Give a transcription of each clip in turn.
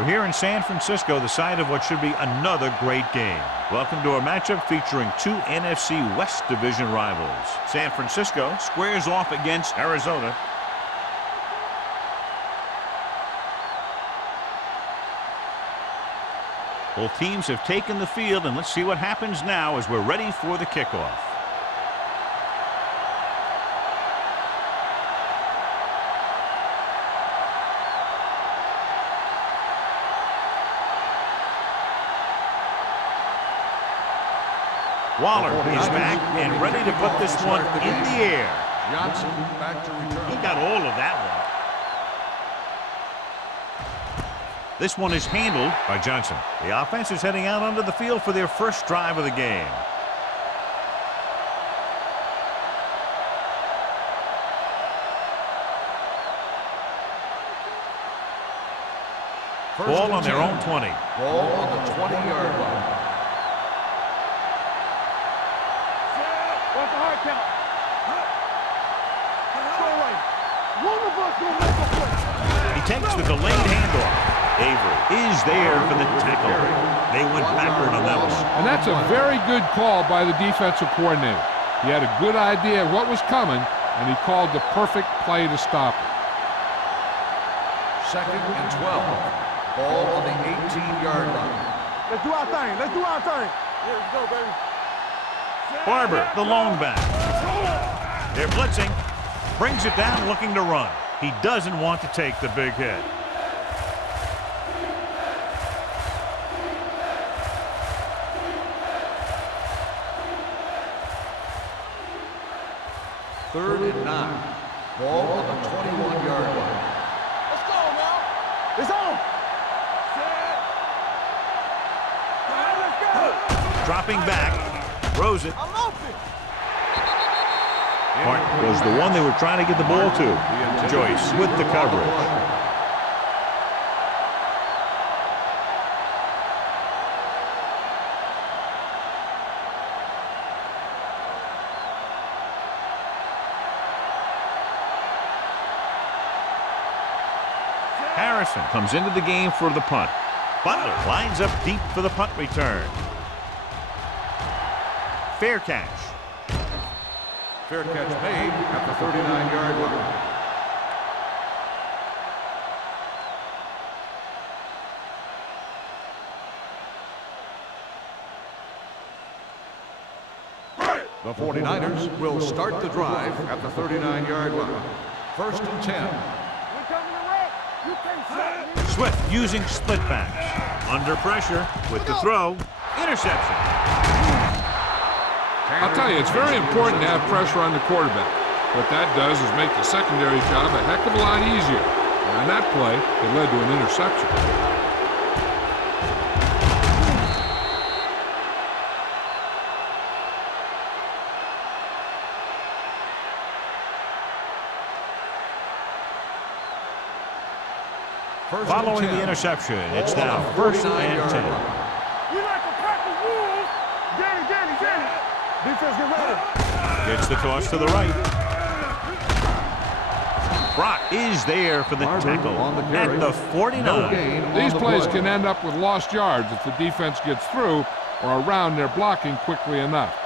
We're here in San Francisco, the site of what should be another great game. Welcome to a matchup featuring two NFC West Division rivals. San Francisco squares off against Arizona. Both teams have taken the field, and let's see what happens now as we're ready for the kickoff. Waller is back and ready to put this one in the air. Johnson back to return. He got all of that one. This one is handled by Johnson. The offense is heading out onto the field for their first drive of the game. Ball on their own 20. Ball on the 20-yard line. He takes the delayed handoff. Avery is there for the tackle. They went backward on that one. And that's a very good call by the defensive coordinator. He had a good idea of what was coming, and he called the perfect play to stop it. 2nd and 12. Ball on the 18-yard line. Let's do our thing. Let's do our thing. Here we go, baby. Barber, the lone back. They're blitzing. Brings it down looking to run. He doesn't want to take the big hit. Third and 9. Ball on the 21-yard line. Let's go, man. It's on. Let's go. Dropping back. Throws it. I'm open. Hart was the one they were trying to get the ball to. Joyce with the coverage. Harrison comes into the game for the punt. Butler lines up deep for the punt return. Fair catch. Fair catch made at the 39-yard line. The 49ers will start the drive at the 39-yard line. 1st and 10. Swift using split backs. Under pressure with the throw. Interception. I'll tell you, it's very important to have pressure on the quarterback. What that does is make the secondary job a heck of a lot easier. And on that play, it led to an interception. Following the interception, it's now 1st and 10. We like to practice rules. Danny. Defense, get ready. Gets the toss to the right. Brock is there for the tackle at the 49. These plays can end up with lost yards if the defense gets through or around their blocking quickly enough.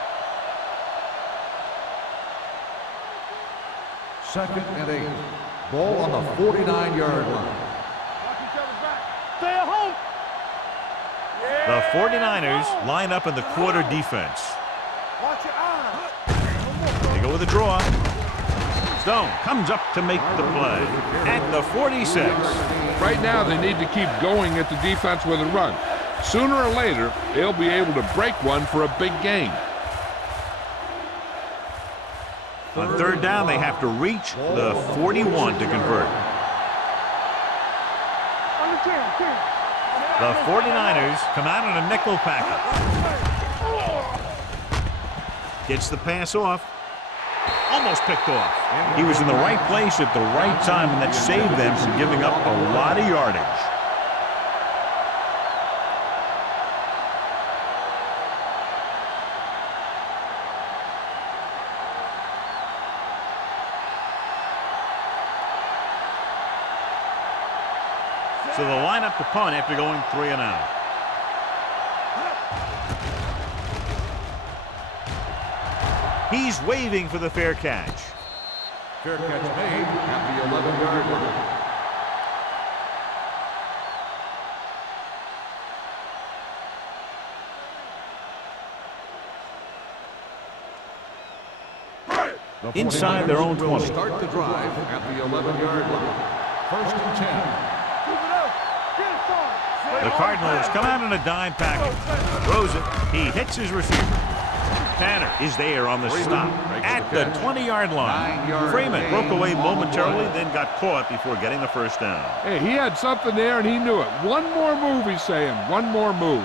2nd and 8. Ball on the 49-yard line. Stay at home. The 49ers line up in the quarter defense. Watch your eyes. They go with a draw. Stone comes up to make the play at the 46. Right now, they need to keep going at the defense with a run. Sooner or later, they'll be able to break one for a big gain. On 3rd down, they have to reach the 41 to convert. The 49ers come out in a nickel package. Gets the pass off. Almost picked off. He was in the right place at the right time, and that saved them from giving up a lot of yardage. So they'll line up to punt after going 3 and out. He's waving for the fair catch. Fair catch made at the 11-yard line. Inside their own 20. Start the drive at the 11-yard line. First and 10. The Cardinals come out in a dime package. Throws it. He hits his receiver. Tanner is there on the stop at the 20-yard line. Freeman broke away momentarily, then got caught before getting the first down. Hey, he had something there, and he knew it. One more move, he's saying. One more move.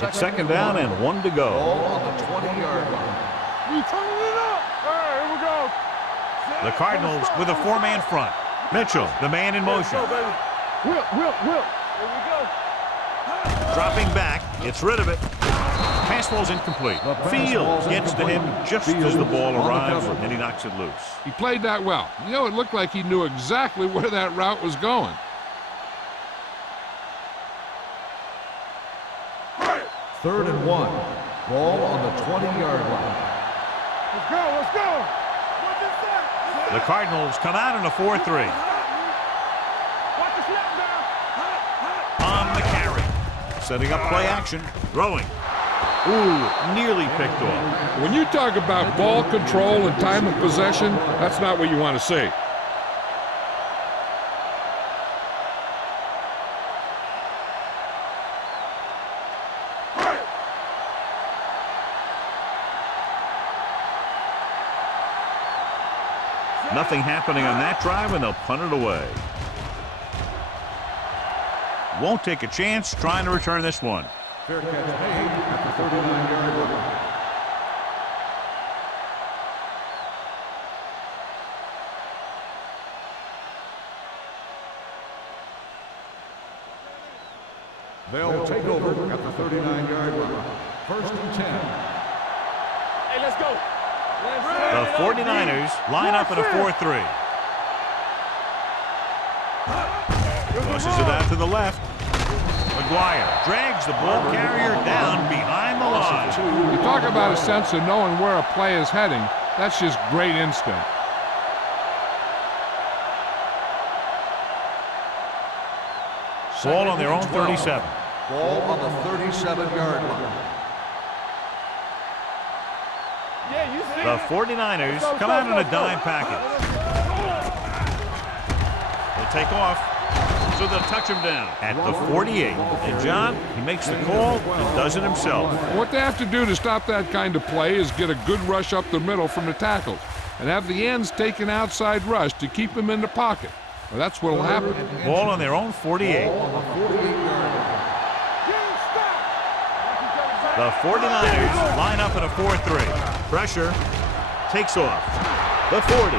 It's second down and 1 to go. Ball on the 20-yard line. We turning it up. All right, here we go. The Cardinals with a 4-man front. Mitchell, the man in motion. Will. Here we go. Dropping back, gets rid of it. Pass ball's incomplete. Fields gets to him just as the ball arrives, and he knocks it loose. He played that well. You know, it looked like he knew exactly where that route was going. Third and 1. Ball on the 20-yard line. Let's go. The Cardinals come out in a 4-3. Watch the snap down. On the carry. Setting up play action. Throwing. Ooh, nearly picked off. When you talk about ball control and time of possession, that's not what you want to see. Nothing happening on that drive, and they'll punt it away. Won't take a chance trying to return this one. Fair catch made at the 39-yard line. They'll take over at the 39-yard line. First and 10. Hey, let's go. The 49ers line up in a 4-3. Crosses it out to the left. McGuire drags the ball carrier down behind the line. You talk about a sense of knowing where a play is heading. That's just great instinct. Ball on their own 37. Ball on the 37-yard line. The 49ers come out in a dime package. They'll take off, so they'll touch him down at the 48. And John, he makes the call and does it himself. What they have to do to stop that kind of play is get a good rush up the middle from the tackles and have the ends take an outside rush to keep them in the pocket. Well, that's what will happen. Ball on their own 48. The 49ers line up in a 4-3. Pressure takes off. The 40.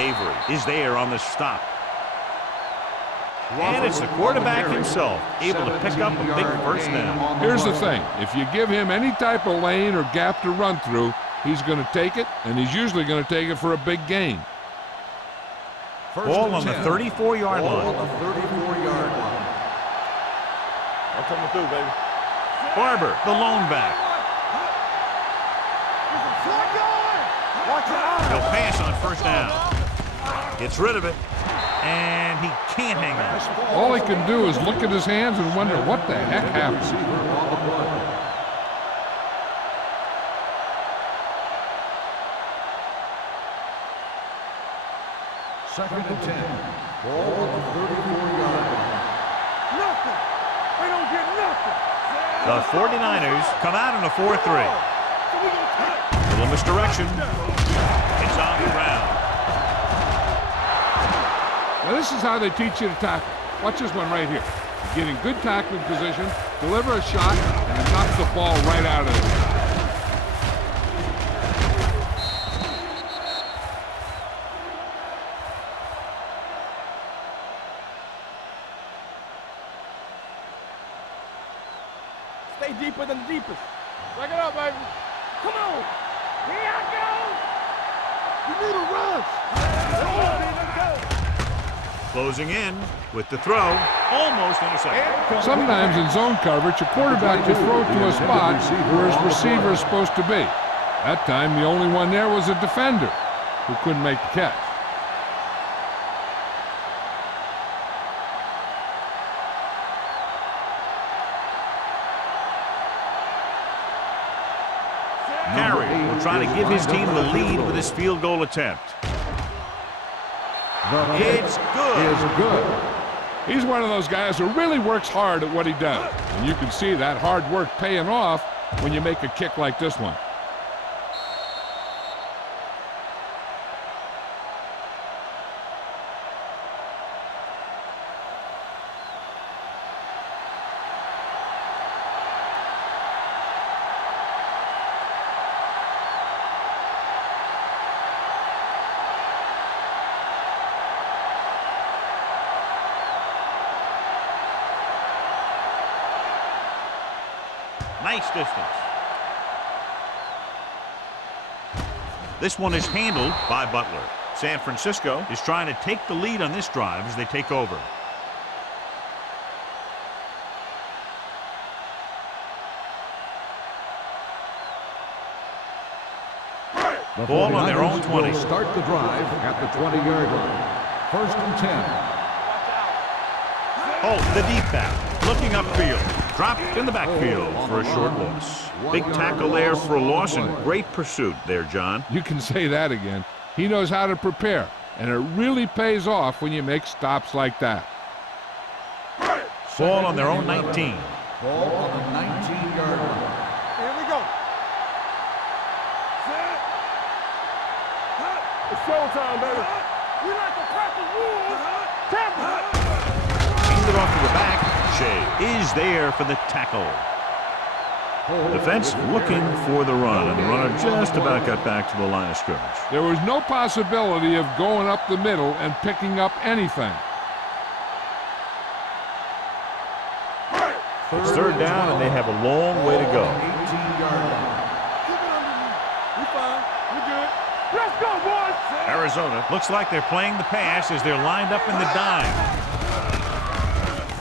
Avery is there on the stop. And it's the quarterback himself able to pick up a big first down. Here's the thing. If you give him any type of lane or gap to run through, he's going to take it, and he's usually going to take it for a big gain. Ball on the 34-yard line. On the 34-yard line. I'm coming through, baby. Barber, the lone back. He'll pass on first down. Gets rid of it, and he can't hang on. All he can do is look at his hands and wonder what the heck happened. Second and 10. Ball on the 34-yard line. Nothing. They don't get nothing. The 49ers come out in a 4-3. Little misdirection. It's on the ground. Now this is how they teach you to tackle. Watch this one right here. You get in good tackling position, deliver a shot, and you knock the ball right out of it. Stay deeper than the deepest. Back it up, baby. Come on. Here I go. You need a rush. Let's go. Closing in with the throw. Almost intercepted. Sometimes in zone coverage, a quarterback will throw to a spot where his receiver is supposed to be. That time, the only one there was a defender who couldn't make the catch. Carey will try to give his team the lead with his field goal attempt. It's good. He's one of those guys who really works hard at what he does. And you can see that hard work paying off when you make a kick like this one. Nice distance. This one is handled by Butler. San Francisco is trying to take the lead on this drive as they take over. Ball on their own 20. Will start the drive at the 20-yard line. First and 10. Holt, the deep back, looking upfield. Dropped in the backfield for a short loss. Big tackle there for a loss and great pursuit there, John. You can say that again. He knows how to prepare, and it really pays off when you make stops like that. Ball on their own 19. Ball on the 19-yard line. Here we go. It's showtime, baby. We like to crack the rules. Hands it off to the back. Shea is there for the tackle. Defense looking for the run, and the runner just about got back to the line of scrimmage. There was no possibility of going up the middle and picking up anything. It's third down, and they have a long way to go. 18-yard line. Keep it underneath. We fine. We good. Let's go, boys. Arizona looks like they're playing the pass as they're lined up in the dime.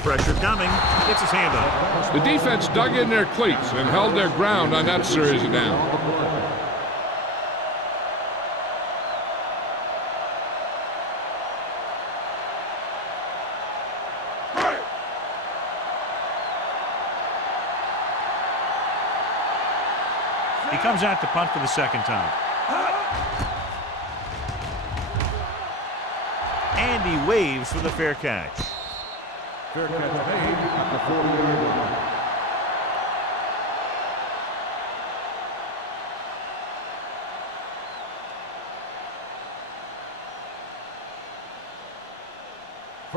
Pressure coming. Gets his hand up. The defense dug in their cleats and held their ground on that series of downs. He comes out to punt for the second time. And he waves for the fair catch. Fair catch made at the 40-yard line.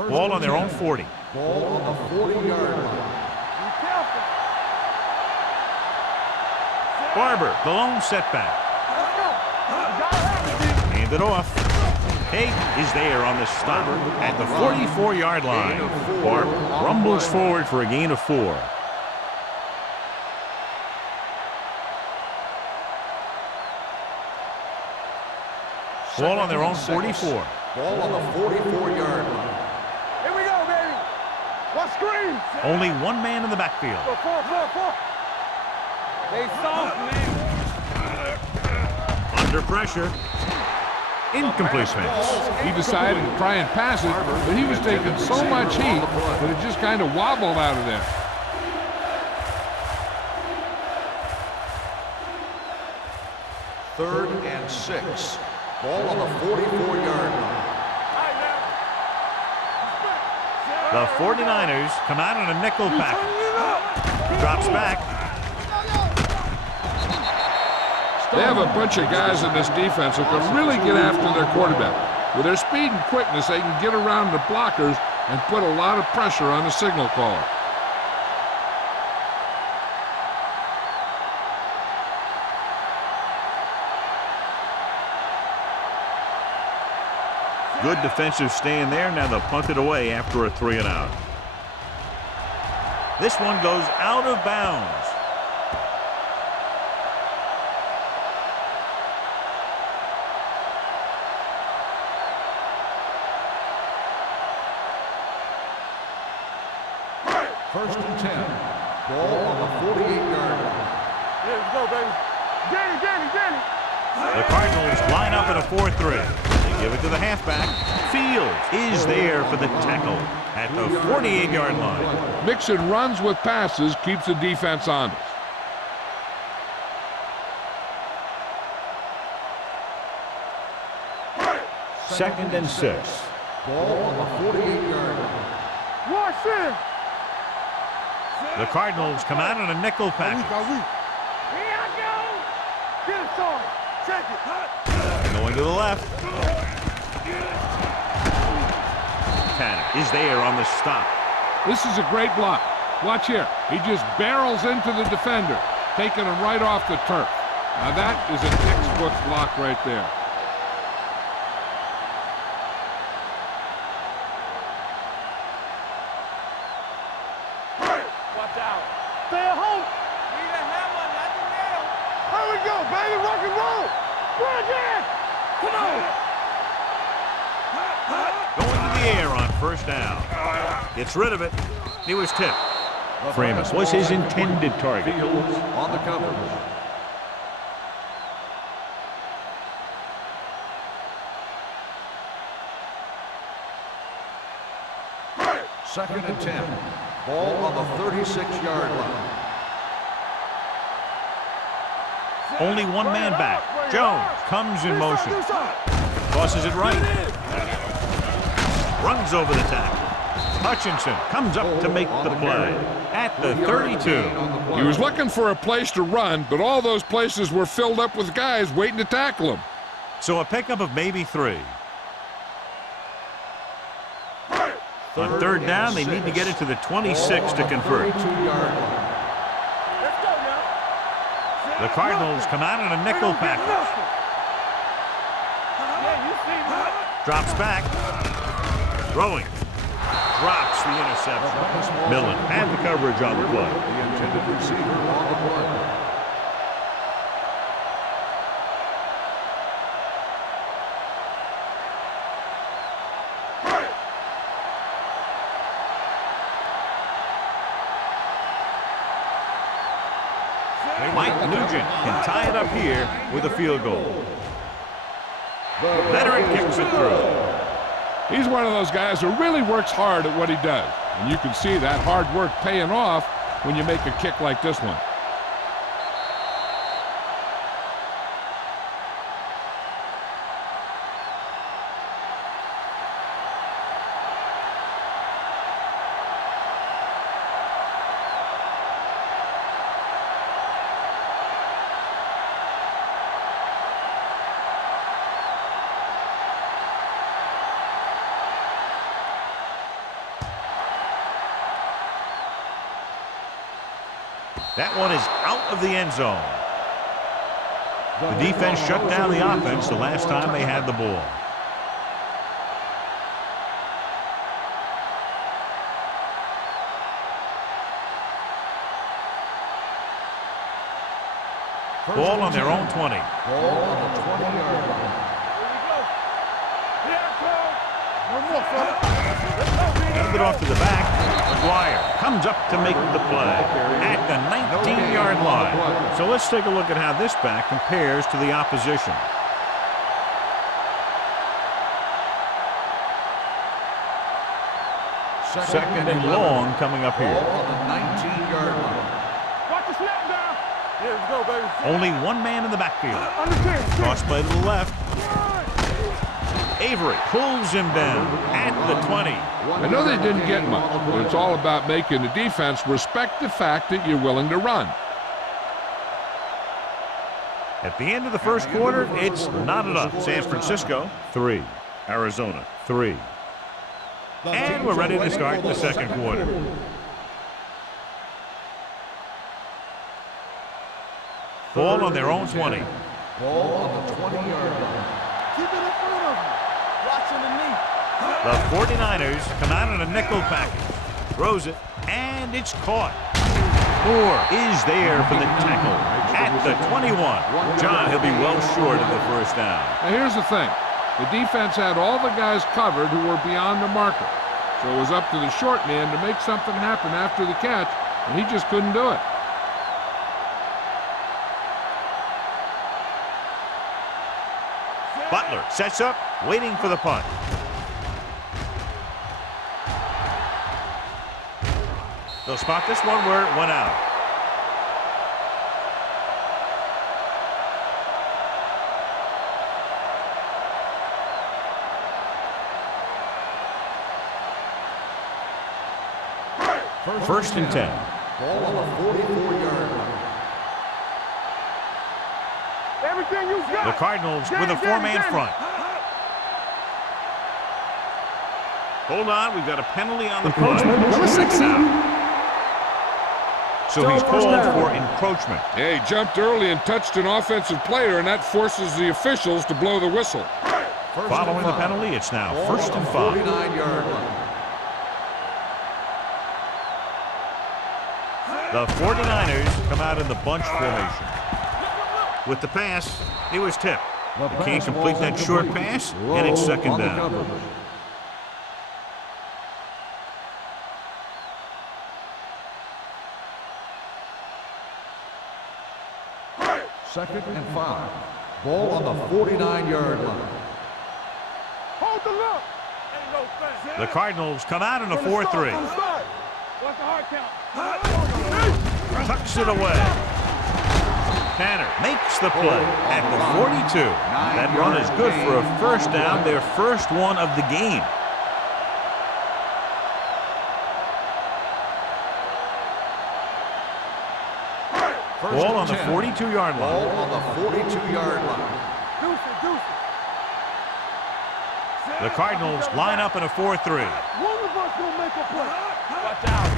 Ball on their own 40. Ball on the 40-yard line. Be careful. Barber, the lone setback. Let's go. You gotta have it, Hand it off. Tate is there on the stop at the 44-yard line. Barber rumbles forward for a gain of 4. Ball on their own 44. Ball on the 44-yard line. Here we go, baby. What screen? Only one man in the backfield. Four. They soft, man. Under pressure. Incomplete pass. He decided to try and pass it, but he was taking so much heat that it just kind of wobbled out of there. Third and 6. Ball on the 44-yard line. The 49ers come out in a nickel pack. Drops back. They have a bunch of guys in this defense who can really get after their quarterback. With their speed and quickness, they can get around the blockers and put a lot of pressure on the signal caller. Good defensive stand there. Now they'll punt it away after a 3-and-out. This one goes out of bounds. First and 10. Ball on the 48-yard line. Yeah, let's go, baby. Danny. The Cardinals line up in a 4-3. They give it to the halfback. Fields is there for the tackle at the 48-yard line. Mixing runs with passes keeps the defense honest. Second and 6. Ball on the 48-yard line. Watch it. The Cardinals come out in a nickel package. Here I go. Get it, Sean. Check it. Going to the left. Tanner is there on the stop. This is a great block. Watch here. He just barrels into the defender, taking him right off the turf. Now that is a textbook block right there. Watch out. Stay at home. Need a hammer, not the nail. Here we go, baby. Rock and roll. Run again. Come on. Going to the air on first down. Gets rid of it. He was tipped. Freeman was his intended target. Fields on the coverage. Second and 10. Ball on the 36-yard line. Only one man back. Jones comes in motion. Tosses it right. Runs over the tackle. Hutchinson comes up to make the play at the 32. He was looking for a place to run, but all those places were filled up with guys waiting to tackle him. So a pickup of maybe 3. On third down, they need to get it to the 26 to convert. The Cardinals come out in a nickel package. Drops back. Throwing. Drops the interception. Millen had the coverage on the play. The intended receiver on the play. Mike Nugent can tie it up here with a field goal. The veteran kicks it through. He's one of those guys who really works hard at what he does. And you can see that hard work paying off when you make a kick like this one. That one is out of the end zone. The defense shut down the offense the last time they had the ball. Ball on their own 20. Ball on the 20-yard line. Hand it off to the back. McGuire comes up to make the play at the 19-yard line. So let's take a look at how this back compares to the opposition. Second and long coming up here. Ball on the 19-yard line. Watch the snap down. Yeah, let's go, baby. Only one man in the backfield. Understand. Cross play to the left. Avery pulls him down at the 20. I know they didn't get much, but it's all about making the defense respect the fact that you're willing to run. At the end of the first quarter, it's knotted up. San Francisco, 3. Arizona, 3. And we're ready to start the second quarter. Ball on their own 20. Ball on the 20-yard line. Keep it in front of you. Watch underneath. The 49ers come out in a nickel package. Throws it, and it's caught. Moore is there for the tackle at the 21. John, he'll be well short of the first down. Now here's the thing. The defense had all the guys covered who were beyond the marker. So it was up to the short man to make something happen after the catch, and he just couldn't do it. Butler sets up, waiting for the punt. They'll spot this one where it went out. First and 10. Ball on the 44-yard line. Everything you got. The Cardinals with a four-man front. Hold on, we've got a penalty on the play. Number 6 out. So he's called for encroachment. Yeah, he jumped early and touched an offensive player, and that forces the officials to blow the whistle. Following the penalty, it's now first and 5. 49-yard line. The 49ers come out in the bunch formation. With the pass, he was tipped. He can't complete that short pass, and it's second down. Second and 5. Ball on the 49-yard line. Hold the look. Ain't no fence. The Cardinals come out in a 4-3. What's the hard count? Tucks it away. Tanner makes the play at the 42. That run is good for a first down, their first one of the game. Ball on the 42-yard line. Ball on the 42-yard line. The Cardinals line up in a 4-3. One of us gonna make a play. Watch out.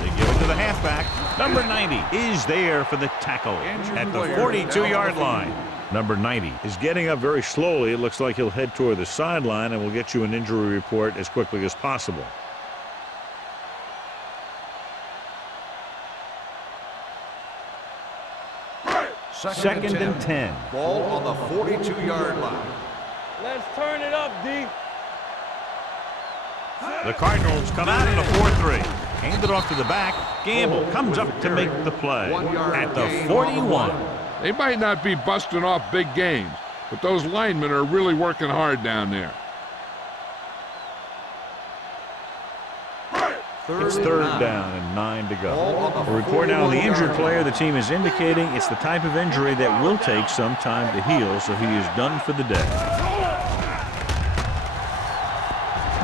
They give it to the halfback. Number 90 is there for the tackle at the 42-yard line. Number 90 is getting up very slowly. It looks like he'll head toward the sideline, and we'll get you an injury report as quickly as possible. Second and 10. Ball on the 42-yard line. Let's turn it up, D. The Cardinals come out in a 4-3. Hand it off to the back. Gamble comes up to make the play at the 41. They might not be busting off big gains, but those linemen are really working hard down there. It's third down and 9 to go. A report now on the injured player. The team is indicating it's the type of injury that will take some time to heal, so he is done for the day.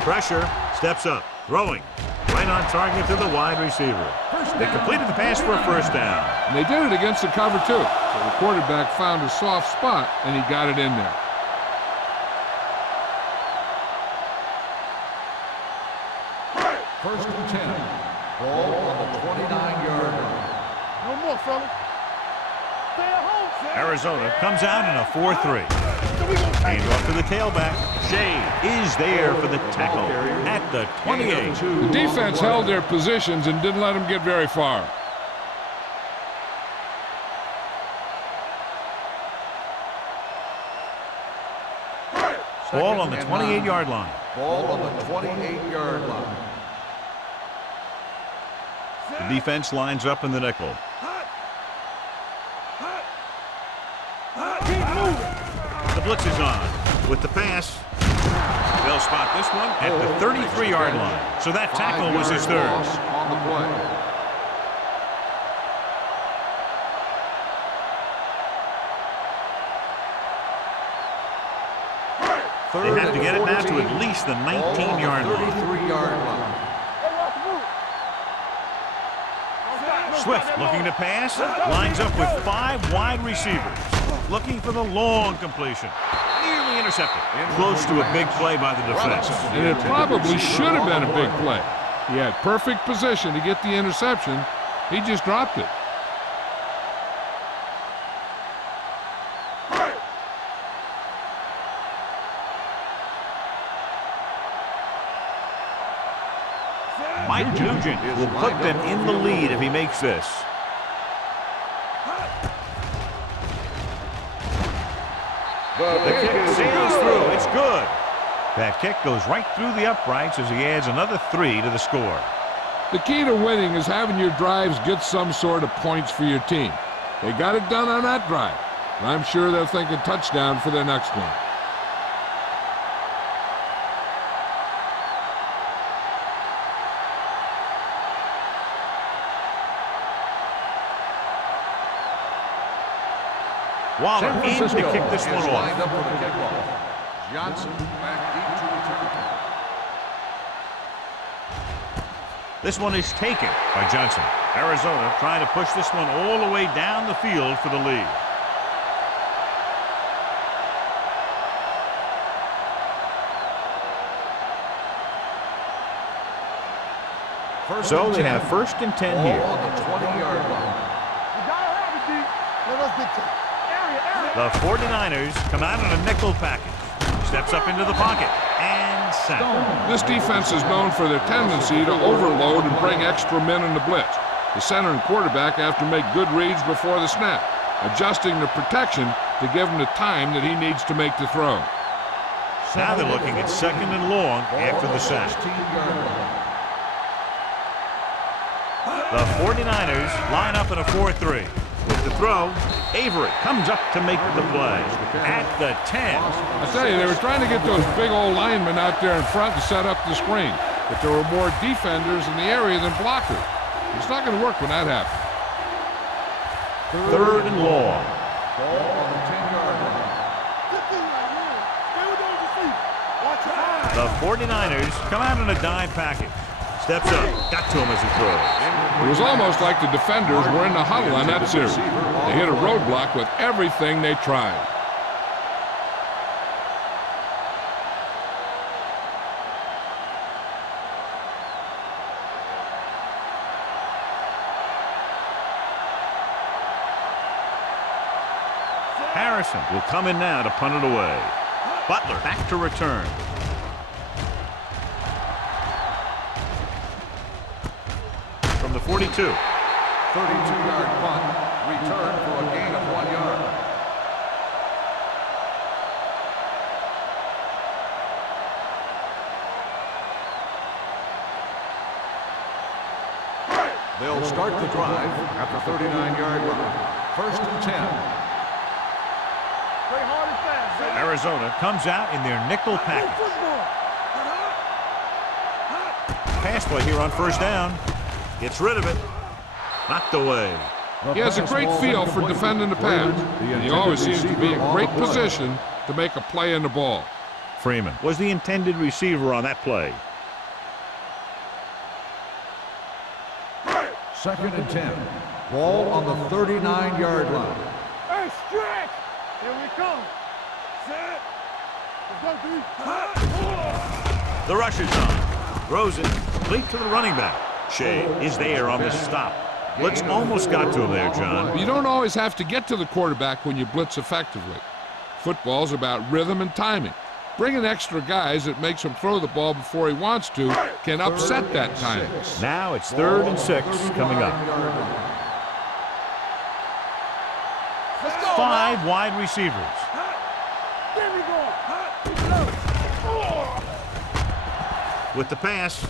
Pressure, steps up, throwing. Right on target to the wide receiver. They completed the pass for a first down. And they did it against the cover, too. So the quarterback found a soft spot, and he got it in there. First and 10. Ball on the 29-yard line. No more, fellas. Stay at home, Sam. Arizona comes out in a 4-3. Hand off to the tailback. Shea is there for the tackle at the 28. The defense held their positions and didn't let them get very far. Ball on the 28-yard line. Ball on the 28-yard line. The defense lines up in the nickel. The blitz is on. With the pass, they'll spot this one at the 33-yard line. So that tackle was his third. Loss on the play. They have to get it now to at least the 19-yard line. 33-yard line. Swift looking to pass, lines up with 5 wide receivers, looking for the long completion. Nearly intercepted. Close to a big play by the defense. And it probably should have been a big play. He had perfect position to get the interception. He just dropped it. Mike Nugent will put them in the lead if he makes this. The kick sails through. It's good. That kick goes right through the uprights as he adds another 3 to the score. The key to winning is having your drives get some sort of points for your team. They got it done on that drive, and I'm sure they're thinking touchdown for their next one. Waller in to kick this one off. Lined up for the kickoff. Johnson back deep to return. This one is taken by Johnson. Arizona trying to push this one all the way down the field for the lead. So they have 1st and 10 here. On the 20-yard line. You gotta have it, D. Let us get to area. The 49ers come out in a nickel package. Steps up into the pocket and sacked. This defense is known for their tendency to overload and bring extra men in the blitz. The center and quarterback have to make good reads before the snap, adjusting the protection to give him the time that he needs to make the throw. Now they're looking at 2nd and long after the sack. 16-yard line. The 49ers line up in a 4-3. With the throw, Avery comes up to make the play at the 10. I tell you, they were trying to get those big old linemen out there in front to set up the screen, but there were more defenders in the area than blockers. It's not going to work when that happens. 3rd and long. Ball on the 10-yard line. The 49ers come out in a dime package. Steps up, got to him as he throws. It was almost like the defenders were in the huddle on that series. They hit a roadblock with everything they tried. Harrison will come in now to punt it away. Butler back to return. From the 42. 32-yard punt. Return for a gain of 1 yard. They'll start the drive at the 39-yard line. 1st and 10. Play hard and fast, baby. Arizona comes out in their nickel package. Pass play here on 1st down. Gets rid of it. Knocked away. He has a great feel for defending the pass, and he always seems to be in great position to make a play in the ball. Freeman was the intended receiver on that play. 2nd and 10. Ball on the 39-yard line. Hey, stretch! Here we come. Set. Let's go, D. The rush is on. Throws it complete to the running back. Shea is there on the stop. Blitz almost got to him there, John. You don't always have to get to the quarterback when you blitz effectively. Football's about rhythm and timing. Bringing extra guys that makes him throw the ball before he wants to can upset that timing. Now it's 3rd and 6 coming up. 5 wide receivers. There we go. With the pass,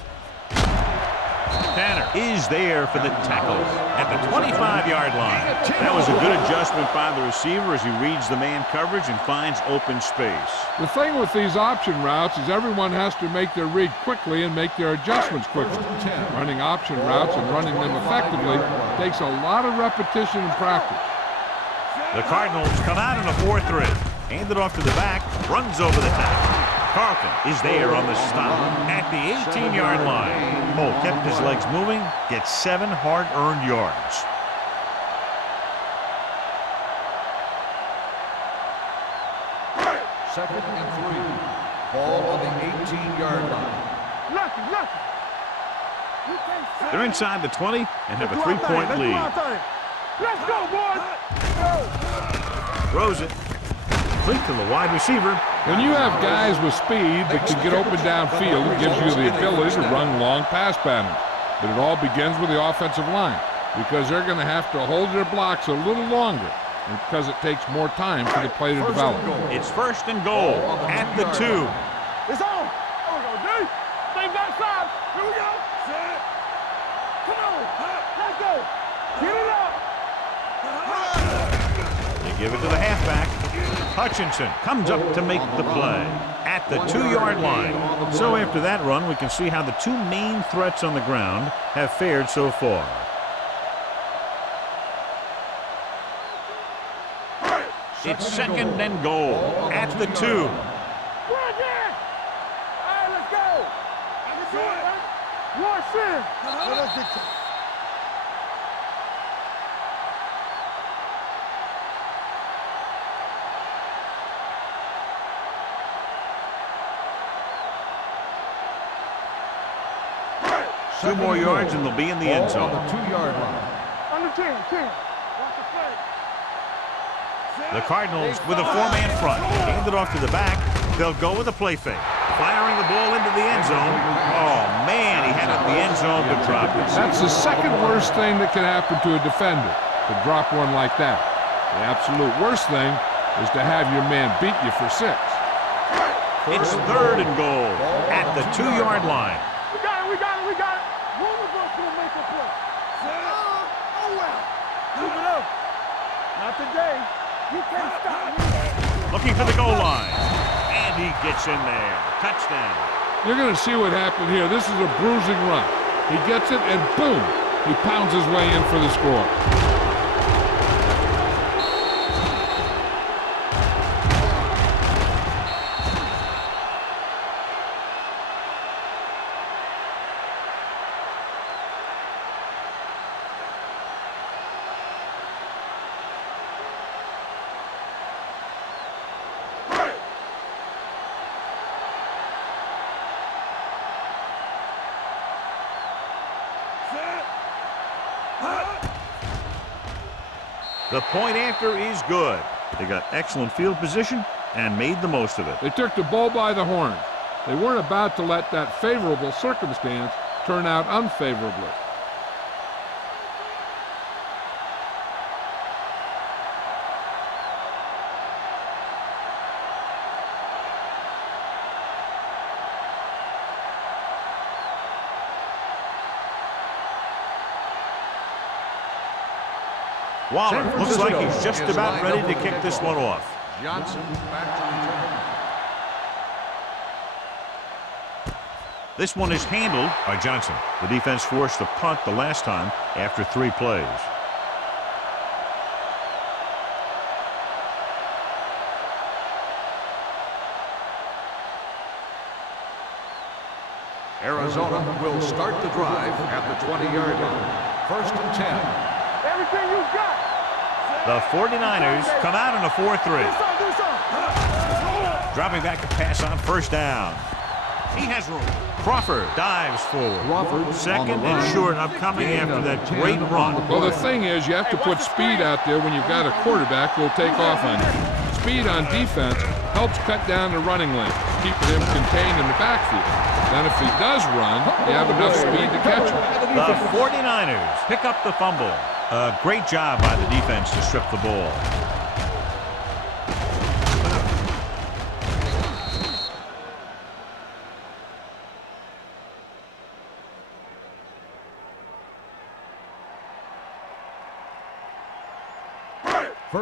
Tanner is there for the tackle at the 25-yard line. That was a good adjustment by the receiver as he reads the man coverage and finds open space. The thing with these option routes is everyone has to make their read quickly and make their adjustments quickly. Running option routes and running them effectively takes a lot of repetition and practice. The Cardinals come out in a 4-3. Hand it off to the back, runs over the tackle. Carlton is there on the stop at the 18-yard line. Cole kept his legs moving, gets 7 hard-earned yards. Second and 3. Ball on the 18-yard line. Lucky. They're inside the 20 and have a 3-point lead. Let's go, boys. Throws it. Complete to the wide receiver. When you have guys with speed that can get open downfield, it gives you the ability to run long pass patterns. But it all begins with the offensive line because they're going to have to hold their blocks a little longer and because it takes more time for the play to develop. It's 1st and goal at the 2. It's on. give it to the halfback. Hutchinson comes up to make the play at the 2-yard line. So after that run, we can see how the two main threats on the ground have fared so far. It's second and goal at the 2. All right, let's go. I can do it, man. Watch in. Let's get to it. Two more yards and they'll be in the end zone. On the 2-yard line. Under 10. Watch the play. The Cardinals with a 4-man front. Hand it off to the back. They'll go with a play fake. Firing the ball into the end zone. Oh, man, he had it in the end zone but dropped it. That's the second worst thing that can happen to a defender, to drop one like that. The absolute worst thing is to have your man beat you for 6. It's third and goal at the 2-yard line. We got it. One of us will make a play. Oh, well. Move it up. Not today. You can't stop me. Looking for the goal line. And he gets in there. Touchdown. You're going to see what happened here. This is a bruising run. He gets it, and boom, he pounds his way in for the score. The point after is good. They got excellent field position and made the most of it. They took the bull by the horns. They weren't about to let that favorable circumstance turn out unfavorably. Waller looks like he's just about ready to kick this one off. Johnson back to return. This one is handled by Johnson. The defense forced a punt the last time after 3 plays. Arizona will start the drive at the 20-yard line. First and 10. Everything you got. The 49ers come out in a 4-3. Dropping back to pass on first down. He has room. Crawford dives forward. Crawford Second and short upcoming after that great run. Well, the thing is, you have to put speed out there when you've got a quarterback who will take off on you. Speed on defense helps cut down the running lane, keeping him contained in the backfield. Then if he does run, you have enough speed to catch him. The 49ers pick up the fumble. A great job by the defense to strip the ball.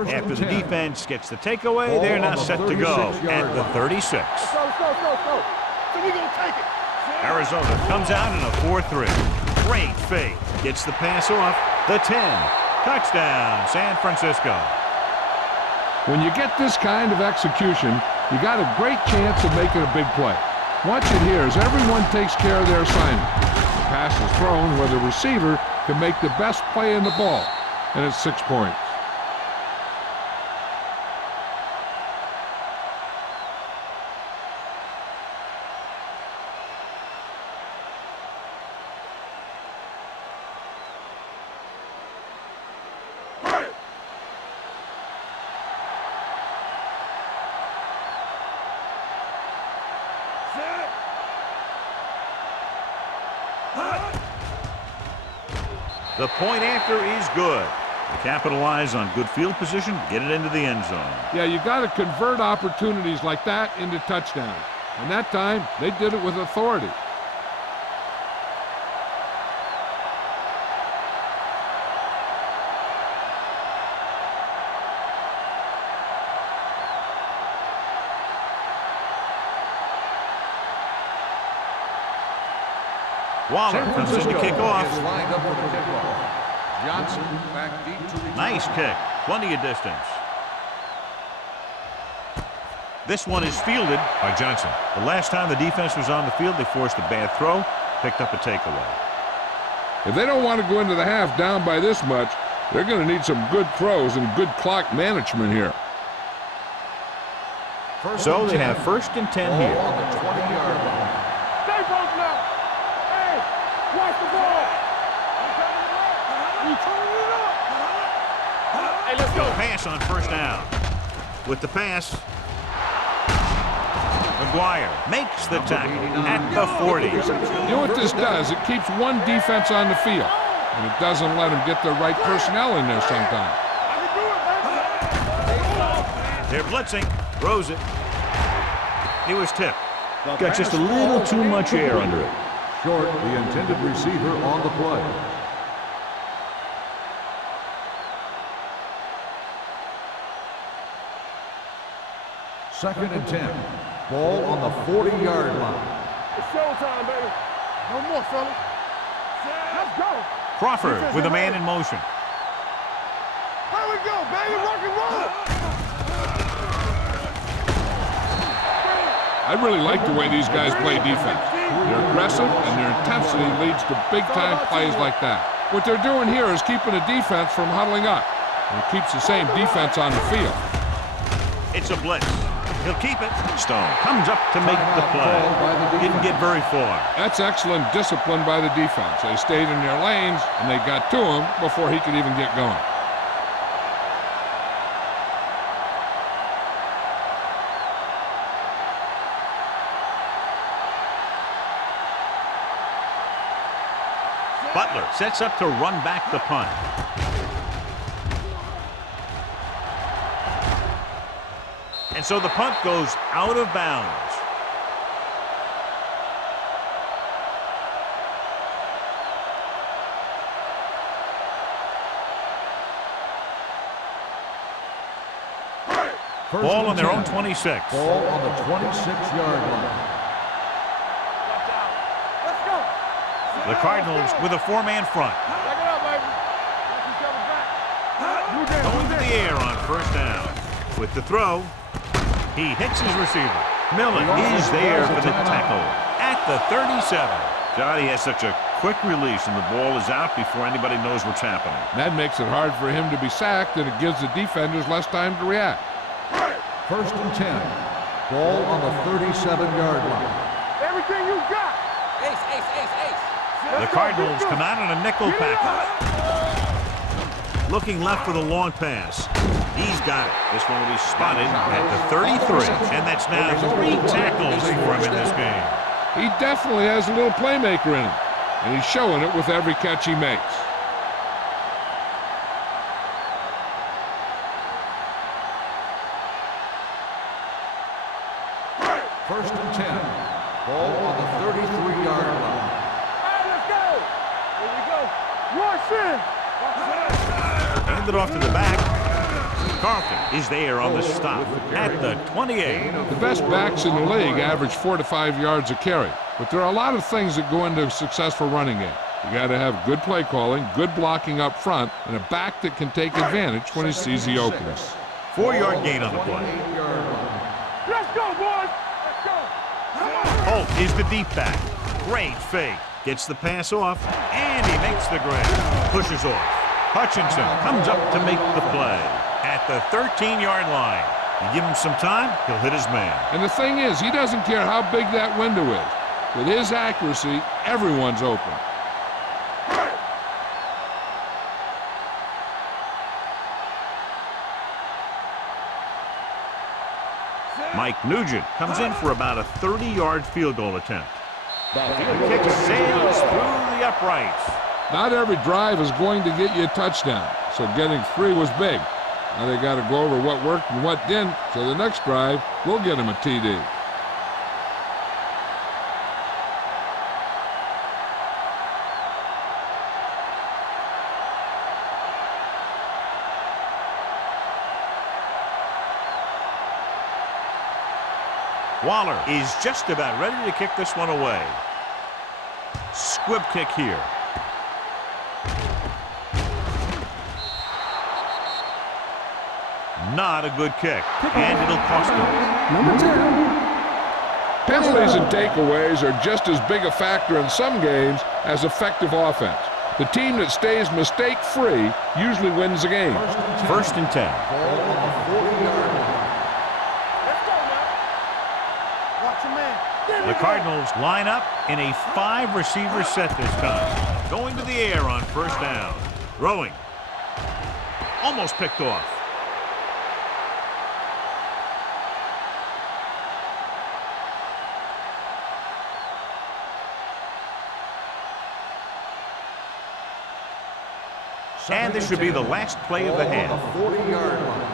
After the defense gets the takeaway, they're now set to go at the 36. Let's go. So we're going to take it. Arizona comes out in a 4-3. Great fake. Gets the pass off. The 10. Touchdown, San Francisco. When you get this kind of execution, you got a great chance of making a big play. Watch it here as everyone takes care of their assignment. The pass is thrown where the receiver can make the best play in the ball, and it's 6 points. The point after is good. They capitalize on good field position, get it into the end zone. Yeah, you got to convert opportunities like that into touchdowns. And that time, they did it with authority. Waller San comes in to Francisco kick off. is lined up for the kickoff. Johnson back deep to return. Nice kick. Plenty of distance. This one is fielded by Johnson. The last time the defense was on the field, they forced a bad throw, picked up a takeaway. If they don't want to go into the half down by this much, they're going to need some good throws and good clock management here. So they have 1st and 10 here. On the 20-yard line. Stay both now. Hey, watch the ball. You turning it up. Hey, let's go. Pass on 1st down. With the pass, McGuire makes the tackle at the 40. You know what this does? It keeps one defense on the field, and it doesn't let them get the right personnel in there sometimes. They're blitzing. Throws it. He was tipped. Got just a little too much air under it. Short, the intended receiver on the play. Second and 10. Ball on the 40-yard line. It's showtime, baby. No more, fellas. Let's go. Crawford with a man in motion. Here we go, baby. Rock and roll. I really like the way these guys play defense. They're aggressive, and their intensity leads to big-time plays like that. What they're doing here is keeping the defense from huddling up, and it keeps the same defense on the field. It's a blitz. He'll keep it. Stone comes up to make the play. Didn't get very far. That's excellent discipline by the defense. They stayed in their lanes, and they got to him before he could even get going. Butler sets up to run back the punt. And so the punt goes out of bounds. Ball on their own 26. Ball on the 26-yard line. The Cardinals with a 4-man front. Going to the air on 1st down. With the throw, he hits his receiver. Millen is there for the tackle at the 37. Johnny has such a quick release, and the ball is out before anybody knows what's happening. That makes it hard for him to be sacked, and it gives the defenders less time to react. 1st and 10. Ball on the 37-yard line. Everything you got. Ace, ace, ace, ace. The Cardinals come out on a nickel package. Looking left for the long pass. He's got it. This one will be spotted at the 33. And that's now 3 tackles for him in this game. He definitely has a little playmaker in him, and he's showing it with every catch he makes. First and 10. Ball on the 33-yard line. All right, let's go. Here we go. Rush in. Hand it off to the back. Carlton is there on the stop at the 28. The best backs in the league average 4 to 5 yards a carry, but there are a lot of things that go into a successful running game. You got to have good play calling, good blocking up front, and a back that can take advantage when he sees the openings. 4-yard gain on the play. Let's go, boys. Let's go. Holt is the deep back. Great fake. Gets the pass off, and he makes the grab. Pushes off. Hutchinson comes up to make the play at the 13-yard line. You give him some time, he'll hit his man. And the thing is, he doesn't care how big that window is. With his accuracy, everyone's open. Mike Nugent comes in for about a 30-yard field goal attempt. The kick sails through the uprights. Not every drive is going to get you a touchdown, so getting 3 was big. Now they got to go over what worked and what didn't, so the next drive will get him a TD. Waller is just about ready to kick this one away. Squib kick here. Not a good kick, and it'll cost him. Number 10. Penalties and takeaways are just as big a factor in some games as effective offense. The team that stays mistake-free usually wins the game. First and 10. Ball on the 40-yard line. Let's go now. Watch your man. There we The go. Cardinals line up in a 5-receiver set this time. Going to the air on first down. Throwing. Almost picked off. And this should be the last play of the half. Ball on the 40-yard line.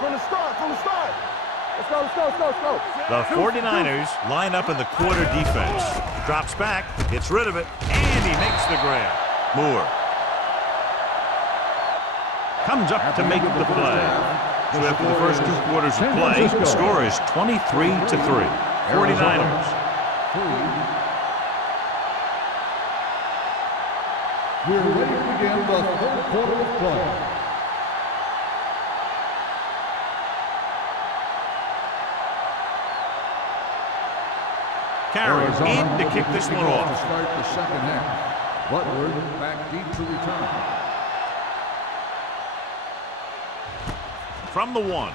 From the start. Let's go. The 49ers line up in the quarter defense. Drops back, gets rid of it, and he makes the grab. Moore comes up to make the play. So after the first 2 quarters of play, the score is 23-3. 49ers. We're ready to begin the third quarter of play. Carry in to kick this one To off. start the second half. Butler back deep to return. From the 1.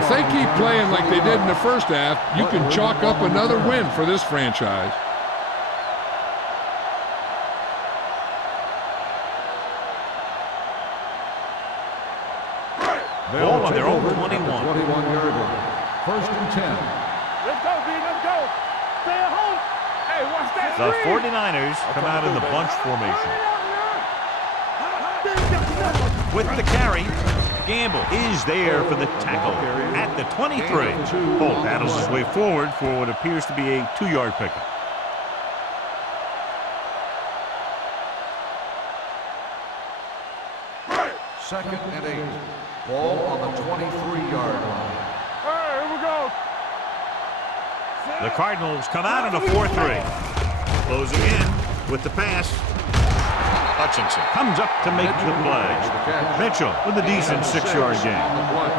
If they keep playing like they did in the first half, you can chalk up another win for this franchise. Ball on their own 21. 21-yard line. First and 10. Let's go, B. Let's go. Stay at home. Hey, watch that The screen. 49ers come out in the bunch formation. Hurry up, With the carry, Gamble is there for the tackle at the 23. Holt battles his way forward for what appears to be a 2-yard pickup. Second and 8. Ball on the 23-yard line. Hey, here we go. The Cardinals come out in a 4-3. Closing in with the pass. Hutchinson comes up to make the play. Mitchell with a decent 6-yard gain. On the play.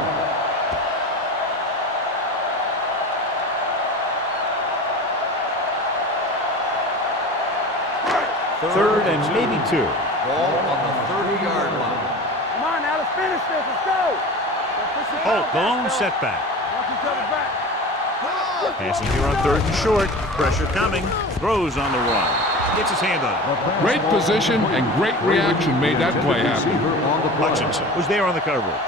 Third and maybe 2. Ball on the 30-yard line. Come on now, let's finish this. Let's go. Holt, the lone setback. Watch each other back. Passing here on 3rd and short. Pressure coming. Throws on the run. Gets his hand on it. Great position and great reaction made that play happen. Receiver on the play. Hutchinson was there on the coverage.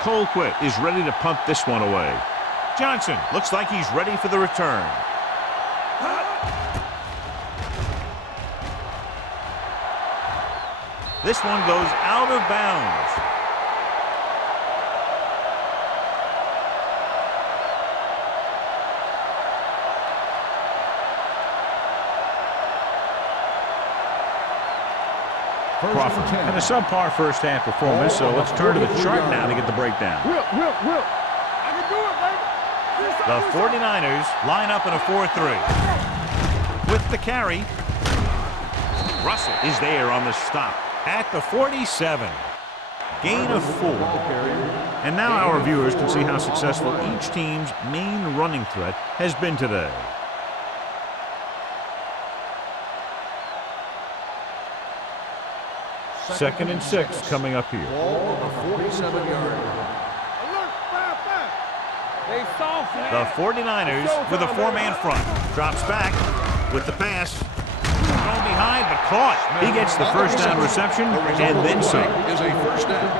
Colquitt is ready to punt this one away. Johnson looks like he's ready for the return. This one goes out of bounds. Crawford and a subpar first half performance, so let's turn to the chart now to get the breakdown. Will. I can do it, baby. The 49ers line up in a 4-3. With the carry, Russell is there on the stop at the 47. Gain of 4. And now our viewers can see how successful each team's main running threat has been today. Second and 6 coming up here. Ball on the 47-yard line. Alert, fire. They soft now. The 49ers with a 4-man front. Drops back with the pass. Thrown behind, but caught. He gets the first down reception and then some. Is a first down.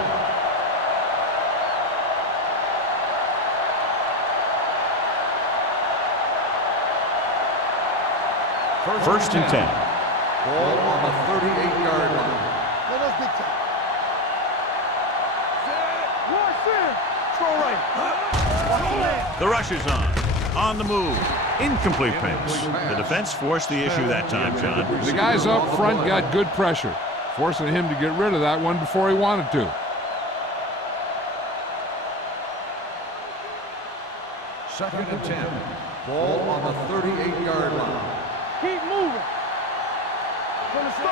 First and 10. Ball on the 38-yard line. Let us big time. Rush in. Throw right. The rush is on. On the move. Incomplete pass. The defense forced the issue that time, John. The guys up front got good pressure, forcing him to get rid of that one before he wanted to. Second and 10. Ball on the 38-yard line. Keep moving.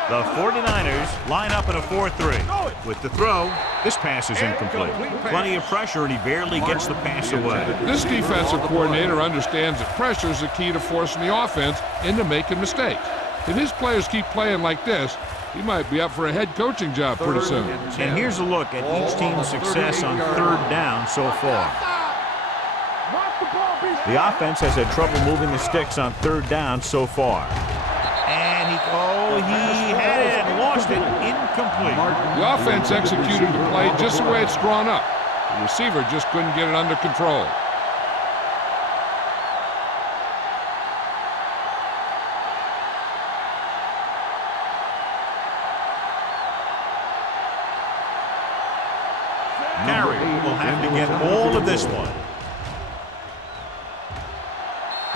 The 49ers line up in a 4-3. With the throw, this pass is incomplete. Plenty of pressure, and he barely gets the pass away. This defensive coordinator understands that pressure is the key to forcing the offense into making mistakes. If his players keep playing like this, he might be up for a head coaching job pretty soon. And here's a look at each team's success on third down so far. The offense has had trouble moving the sticks on third down so far. And he had it and lost it. Incomplete. The offense executed the play just the way it's drawn up. The receiver just couldn't get it under control. Gary will have to get all of this one.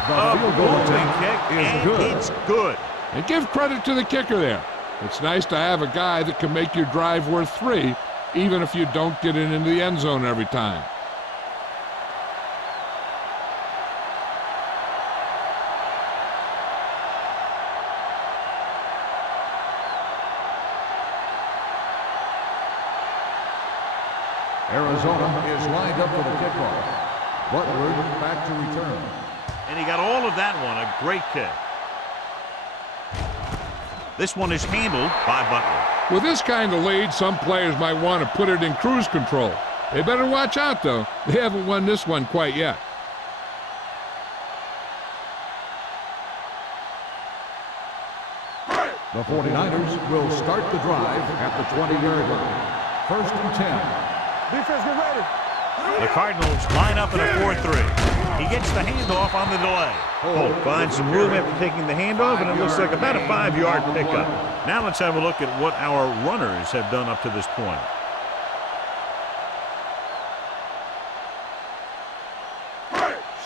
A moving kick, and it's good. And give credit to the kicker there. It's nice to have a guy that can make your drive worth 3, even if you don't get it into the end zone every time. Arizona is lined up for the kickoff. Butler back to return. And he got all of that one. A great kick. This one is handled by Butler. With this kind of lead, some players might want to put it in cruise control. They better watch out, though. They haven't won this one quite yet. The 49ers will start the drive at the 20-yard line. First and 10. Defense, get ready. The Cardinals line up in a 4-3. He gets the handoff on the delay. Holt finds some room after taking the handoff, and it looks like about a 5-yard pickup. Now let's have a look at what our runners have done up to this point.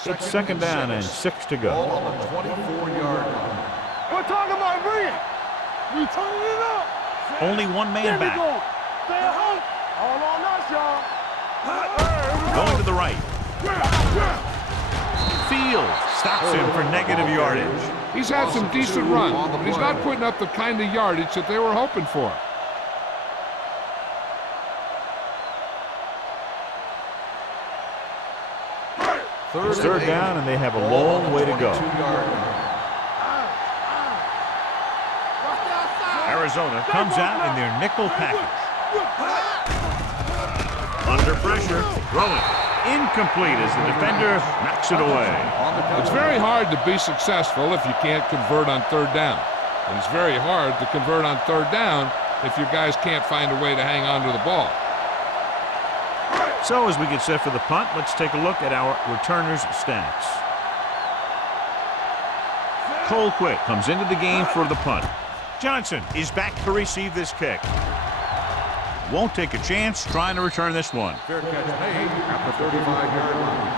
It's second down and 6 to go. Ball on the 24-yard line. We're talking about bringing. We turning it up. Only one man back. Stay at home. All on us, y'all. Going to the right. Fields stops him for negative yardage. He's had some decent runs, but he's not putting up the kind of yardage that they were hoping for. It's third down, and they have a long way to go. Arizona comes out in their nickel package. Under pressure, throwing. Incomplete as the defender knocks it away. It's very hard to be successful if you can't convert on third down. And it's very hard to convert on third down if your guys can't find a way to hang on to the ball. So as we get set for the punt, let's take a look at our returners' stats. Cole Quick comes into the game for the punt. Johnson is back to receive this kick. Won't take a chance trying to return this one. Fair catch made at the 35-yard line.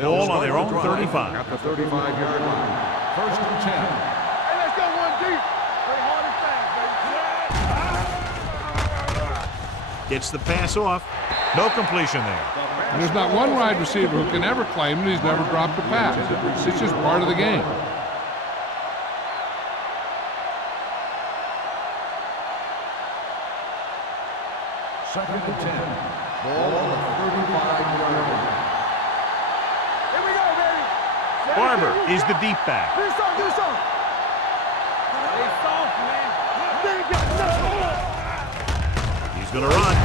Ball on their own 35. At the 35-yard line. First and 10. Hey, let's go one deep. Play hard and fast, baby. Gets the pass off. No completion there. And there's not one wide receiver who can ever claim that he's never dropped a pass. It's just part of the game. Second and 10. Ball on the 35-yard line. Here we go, baby. Barber is the deep back. Do something. Stay soft, man. They got nothing. He's going to run.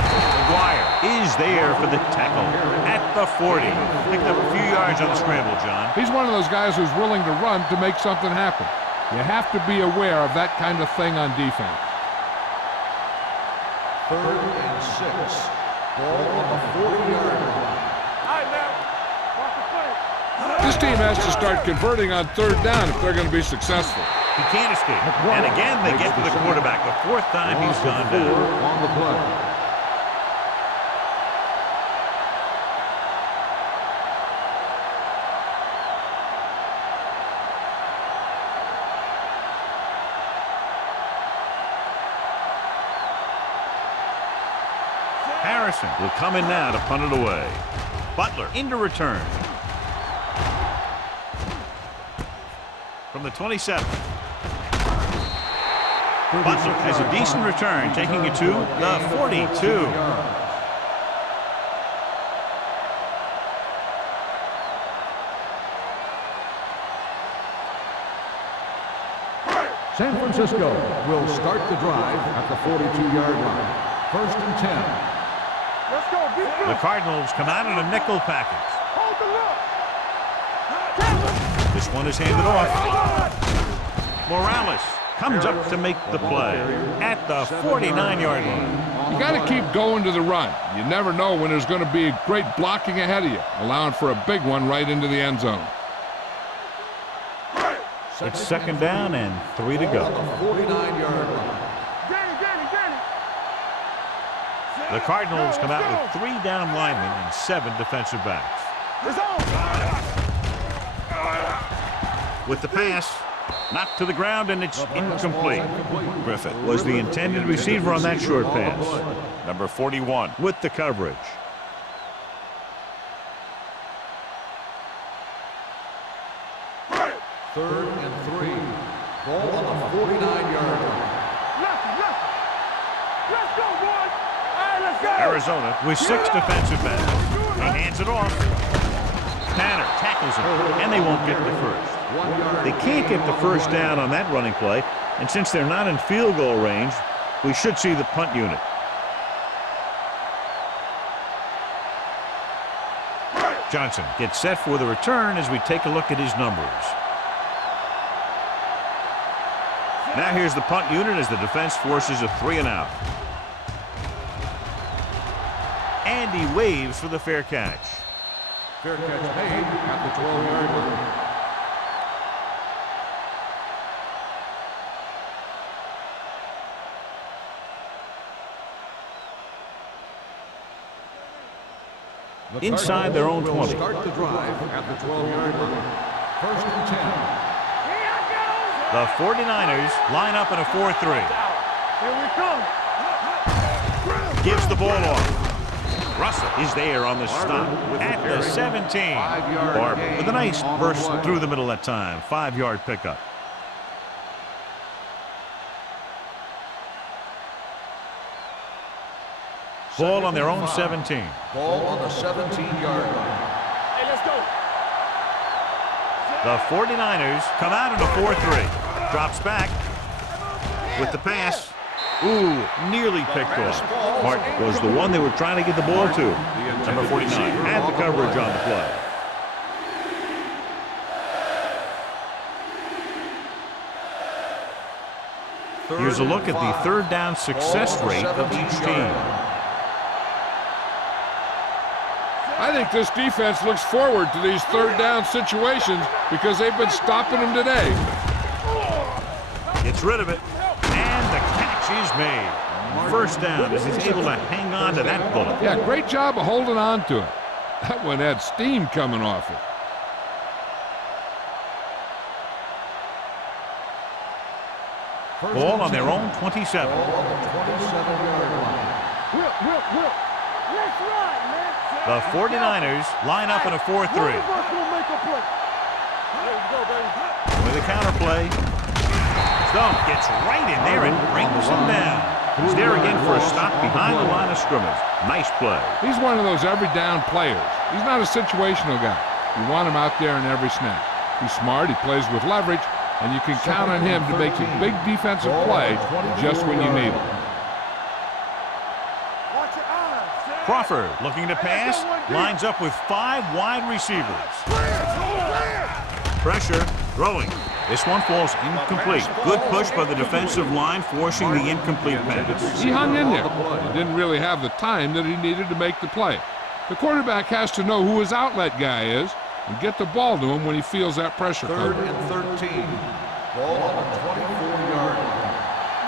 McGuire is there for the tackle at the 40. Picked up a few yards on the scramble, John. He's one of those guys who's willing to run to make something happen. You have to be aware of that kind of thing on defense. Third and 6. Ball on the 40-yard line. All right, man. Watch the play. This team has to start converting on third down if they're going to be successful. He can't escape. And again, they get to the quarterback. The fourth time he's gone down. On the play. Harrison will come in now to punt it away. Butler into return. From the 27. Butler has a decent return, taking it to the 42. San Francisco will start the drive at the 42-yard line. 1st and 10. Let's go. Get good. The Cardinals come out in a nickel package. Hold the look. This one is handed off. Morales comes up to make the play at the 49-yard line. You got to keep going to the run. You never know when there's going to be great blocking ahead of you, allowing for a big one right into the end zone. It's second down and 3 to go. 49-yard line. The Cardinals come out with 3 down linemen and 7 defensive backs. With the pass, knocked to the ground, and it's incomplete. Griffith was the intended receiver on that short pass. Number 41 with the coverage. Third and 3. Ball on the 49-yard line. Let's go, boys. All right, let's go. Arizona with 6 defensive backs. He hands it off. Tanner tackles him, and they won't get the first. They can't get the first down on that running play, and since they're not in field goal range, we should see the punt unit. Johnson gets set for the return as we take a look at his numbers. Now here's the punt unit as the defense forces a 3 and out. And he waves for the fair catch. Fair catch made at the 12-yard line. Inside their own 20. Start the drive at the 12-yard line. 1st and 10. The 49ers line up in a 4-3. Here we come. Gives the ball off. Russell is there on the stop at the 17. Barber with a nice burst through the middle that time. 5-yard pickup. Ball on their own 17. Ball on the 17-yard line. Hey, let's go. The 49ers come out in a 4-3. Drops back with the pass. Ooh, nearly picked off. Martin was the one they were trying to get the ball to. Number 49 had the coverage on the play. Here's a look at the third down success rate of each team. I think this defense looks forward to these third down situations because they've been stopping them today. Gets rid of it, and the catch is made. First down as he's able to hang on to that bullet. Yeah, great job of holding on to it. That one had steam coming off it. Ball on their own 27. Ball on the 27-yard line. Will. Let's run, man. The 49ers line up in a 4-3. With a counter play. Stone gets right in there and brings him down. He's there again for a stop behind the line of scrimmage. Nice play. He's one of those every down players. He's not a situational guy. You want him out there in every snap. He's smart, he plays with leverage, and you can count on him to make a big defensive play just when you need him. Crawford looking to pass, lines up with 5 wide receivers. Pressure, throwing. This one falls incomplete. Good push by the defensive line, forcing the incomplete pass. He hung in there. He didn't really have the time that he needed to make the play. The quarterback has to know who his outlet guy is and get the ball to him when he feels that pressure coming. 3rd and 13. Ball on the 24-yard line.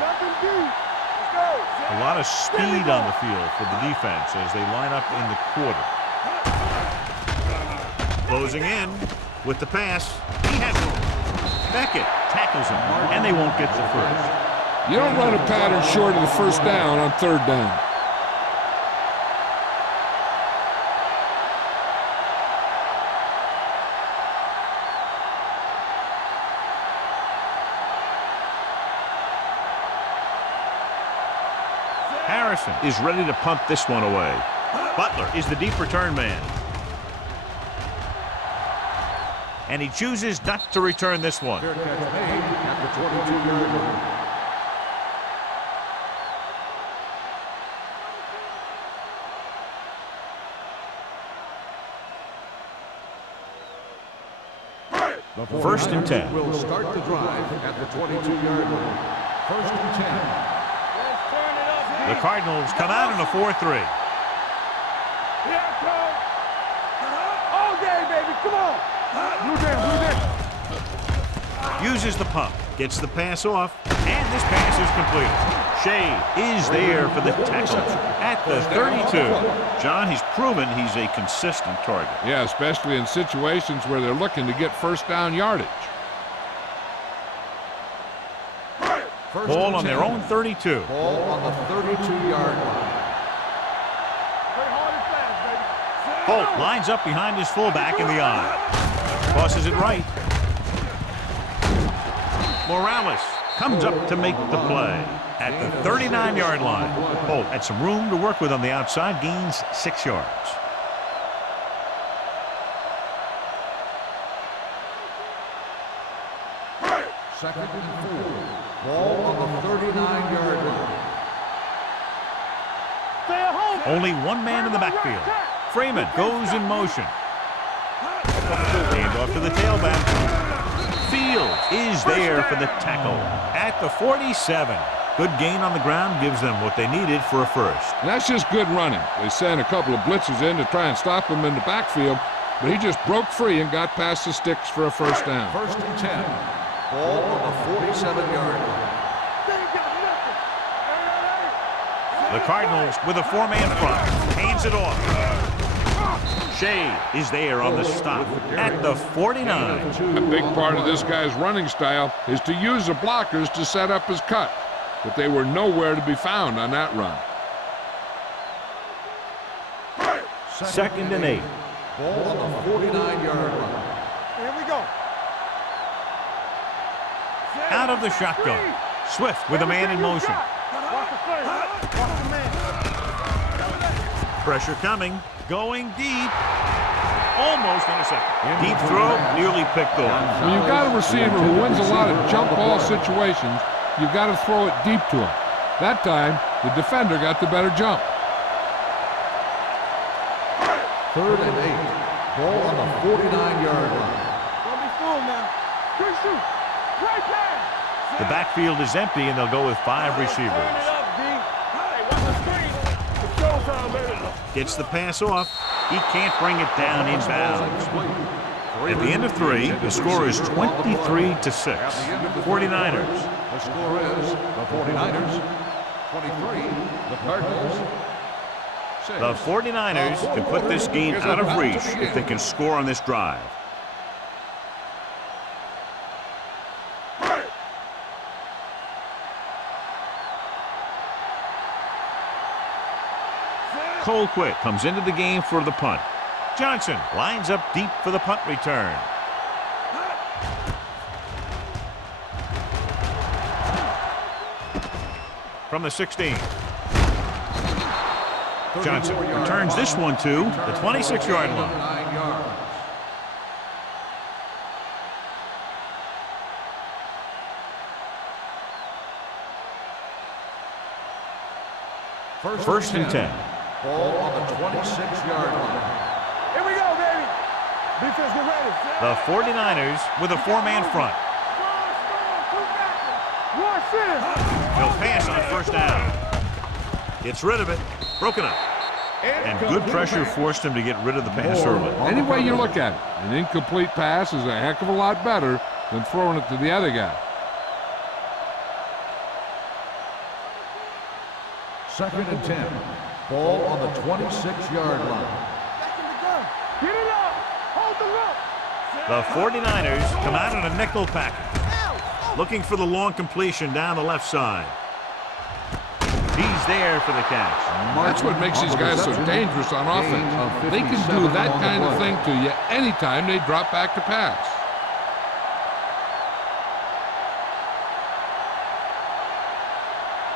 Nothing deep. Let's go. A lot of speed on the field for the defense as they line up in the quarter. Closing in with the pass. He has room. Beckett tackles him, and they won't get the first. You don't run a pattern short of the first down on third down. Harrison is ready to punt this one away. Butler is the deep return man. And he chooses not to return this one. Fair catch made at the 22-yard line. The 1st and 10. Will start the drive at the 22-yard line. 1st and 10. Let's turn it up. The Cardinals come out in a 4-3. Here I come. All day, baby. Come on. Blue down, blue down. Uses the pump, gets the pass off, and this pass is completed. Shea is there for the tackle at the 32. John, he's proven he's a consistent target. Yeah, especially in situations where they're looking to get first down yardage. Ball on their own 32. Ball on the 32-yard line. Play hard and fast, baby. Holt lines up behind his fullback in the eye. Tosses it right. Morales comes up to make the play at the 39-yard line. Holt had some room to work with on the outside, gains 6 yards. Second and 4. Ball on the 39-yard line. Stay at home. Only one man in the backfield. Freeman goes in motion. Hand off to the tailback. Fields is there for the tackle at the 47. Good gain on the ground gives them what they needed for a first. And that's just good running. They sent a couple of blitzes in to try and stop him in the backfield, but he just broke free and got past the sticks for a first down. 1st and 10. Ball on the 47-yard line. They ain't got nothing. The Cardinals with a 4-man front. Hands it off. Shea is there on the stop at the 49. A big part of this guy's running style is to use the blockers to set up his cut, but they were nowhere to be found on that run. 2nd and 8. Ball on the 49-yard line. Here we go. Out of the shotgun. Swift with a man in motion. Watch the play. Watch the man. Pressure coming. Going deep. Almost intercepted. Deep throw, nearly picked off. When you've got a receiver who wins a lot of jump ball situations, you've got to throw it deep to him. That time, the defender got the better jump. 3rd and 8. Ball on the 49-yard line. Don't be fooled now. Good shoot. Great pass. The backfield is empty, and they'll go with 5 receivers. Turn it up, D. Hey, watch the screen. It's showtime, baby. Gets the pass off. He can't bring it down inbounds. At the end of 3, the score is 23-6. 49ers. The score is the 49ers 23, the Cardinals 6. The 49ers can put this game out of reach if they can score on this drive. Colquitt comes into the game for the punt. Johnson lines up deep for the punt return. From the 16. Johnson returns this one to the 26-yard line. 9 yards. First and 10. Ball on the 26-yard line. Here we go, baby. Defense, get ready. The 49ers with a 4-man front. One center. He'll pass on first down. Gets rid of it. Broken up. And good pressure forced him to get rid of the pass early. Any way you look at it, an incomplete pass is a heck of a lot better than throwing it to the other guy. Second and 10. Ball on the 26-yard line. Back in the gun. Get it up. Hold the look. The 49ers come out in a nickel package, looking for the long completion down the left side. He's there for the catch. That's what makes these guys so dangerous on offense. They can do that kind of thing to you anytime they drop back to pass.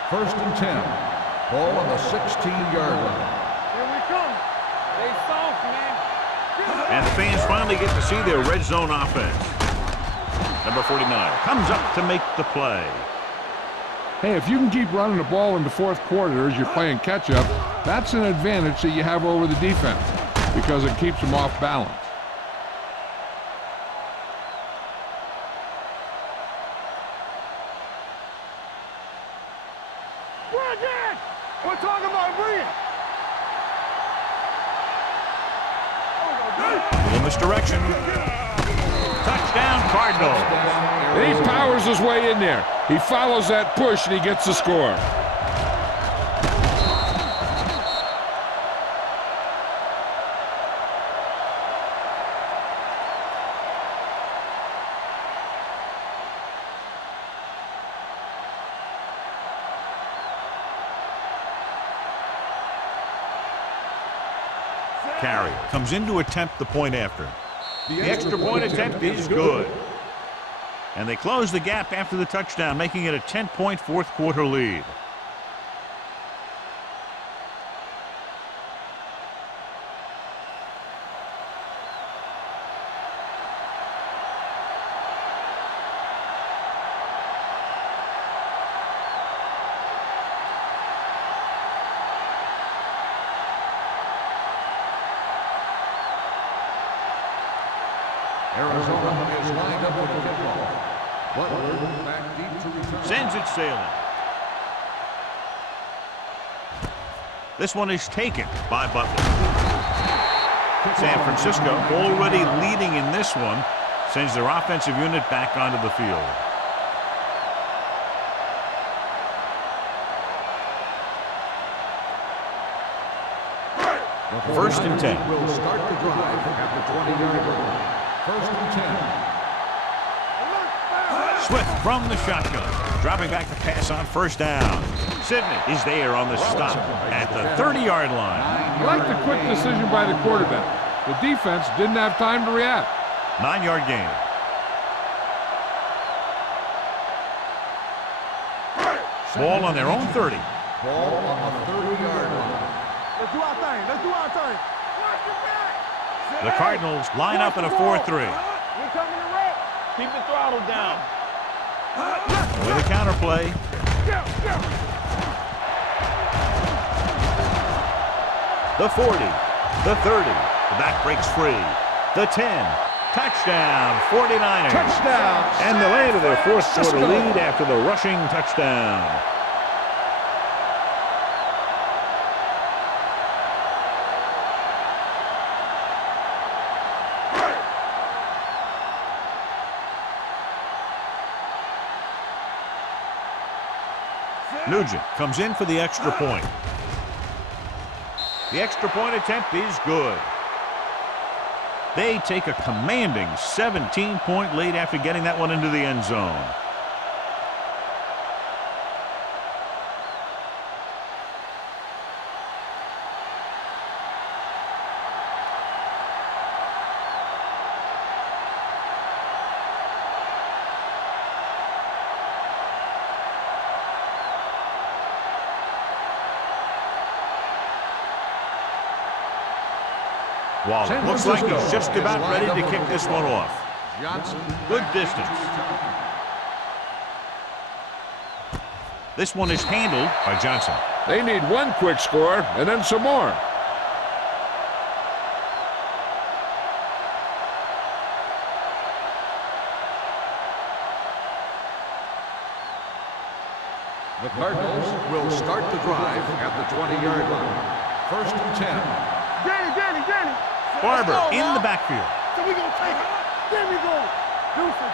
First and 10. Ball on the 16-yard line. Here we come. Stay soft, man. And the fans finally get to see their red zone offense. Number 49 comes up to make the play. Hey, if you can keep running the ball in the fourth quarter as you're playing catch-up, that's an advantage that you have over the defense because it keeps them off balance. Bring it. We're talking about bring it. Little misdirection. Touchdown, Cardinals. And he powers his way in there. He follows that push and he gets the score. Carrier comes in to attempt the point after. The extra point attempt is good. And they close the gap after the touchdown, making it a 10-point fourth quarter lead. Arizona is lined up with the football. Butler back deep to return. Sends it sailing. This one is taken by Butler. San Francisco, already leading in this one, sends their offensive unit back onto the field. First and 10. Will start the drive at the 20-yard line. First and 10. Swift from the shotgun, dropping back to pass on first down. Sidney is there on the stop at the 30-yard line. I like the quick decision by the quarterback. The defense didn't have time to react. 9-yard gain. Ball on their own 30. Ball on the 30-yard line. Let's do our thing. Let's do our thing. Watch your back. The Cardinals line up in a 4-3. We coming to wreck. Keep the throttle down. With a counterplay. The 40, the 30, the back breaks free. The 10, touchdown, 49ers. Touchdown! And they landed their fourth quarter lead after the rushing touchdown. Nugent comes in for the extra point. The extra point attempt is good. They take a commanding 17-point lead after getting that one into the end zone. Waller looks like he's just about ready to kick this one off. Good distance. This one is handled by Johnson. They need one quick score and then some more. The Cardinals will start the drive at the 20-yard line. First and 10. Danny. Barber in the backfield. So we gonna take it. There we go. Deuces.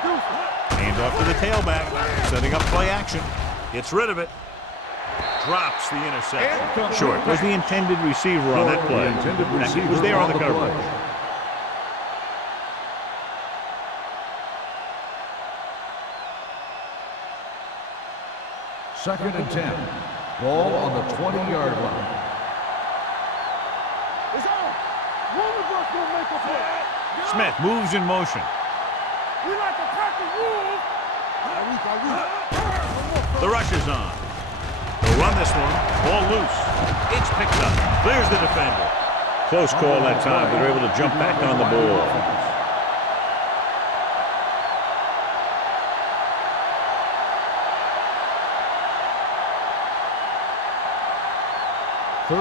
Hand off to the tailback, setting up play action. Gets rid of it. Drops the interception. Short was the intended receiver on that play. He was there on the coverage. Second and 10. Ball on the 20-yard line. It's on. One of us will make a play. Smith moves in motion. We like to pack the rules. The rush is on. They'll run this one. Ball loose. It's picked up. Clears the defender. Close call that time, but they're able to jump back on the ball.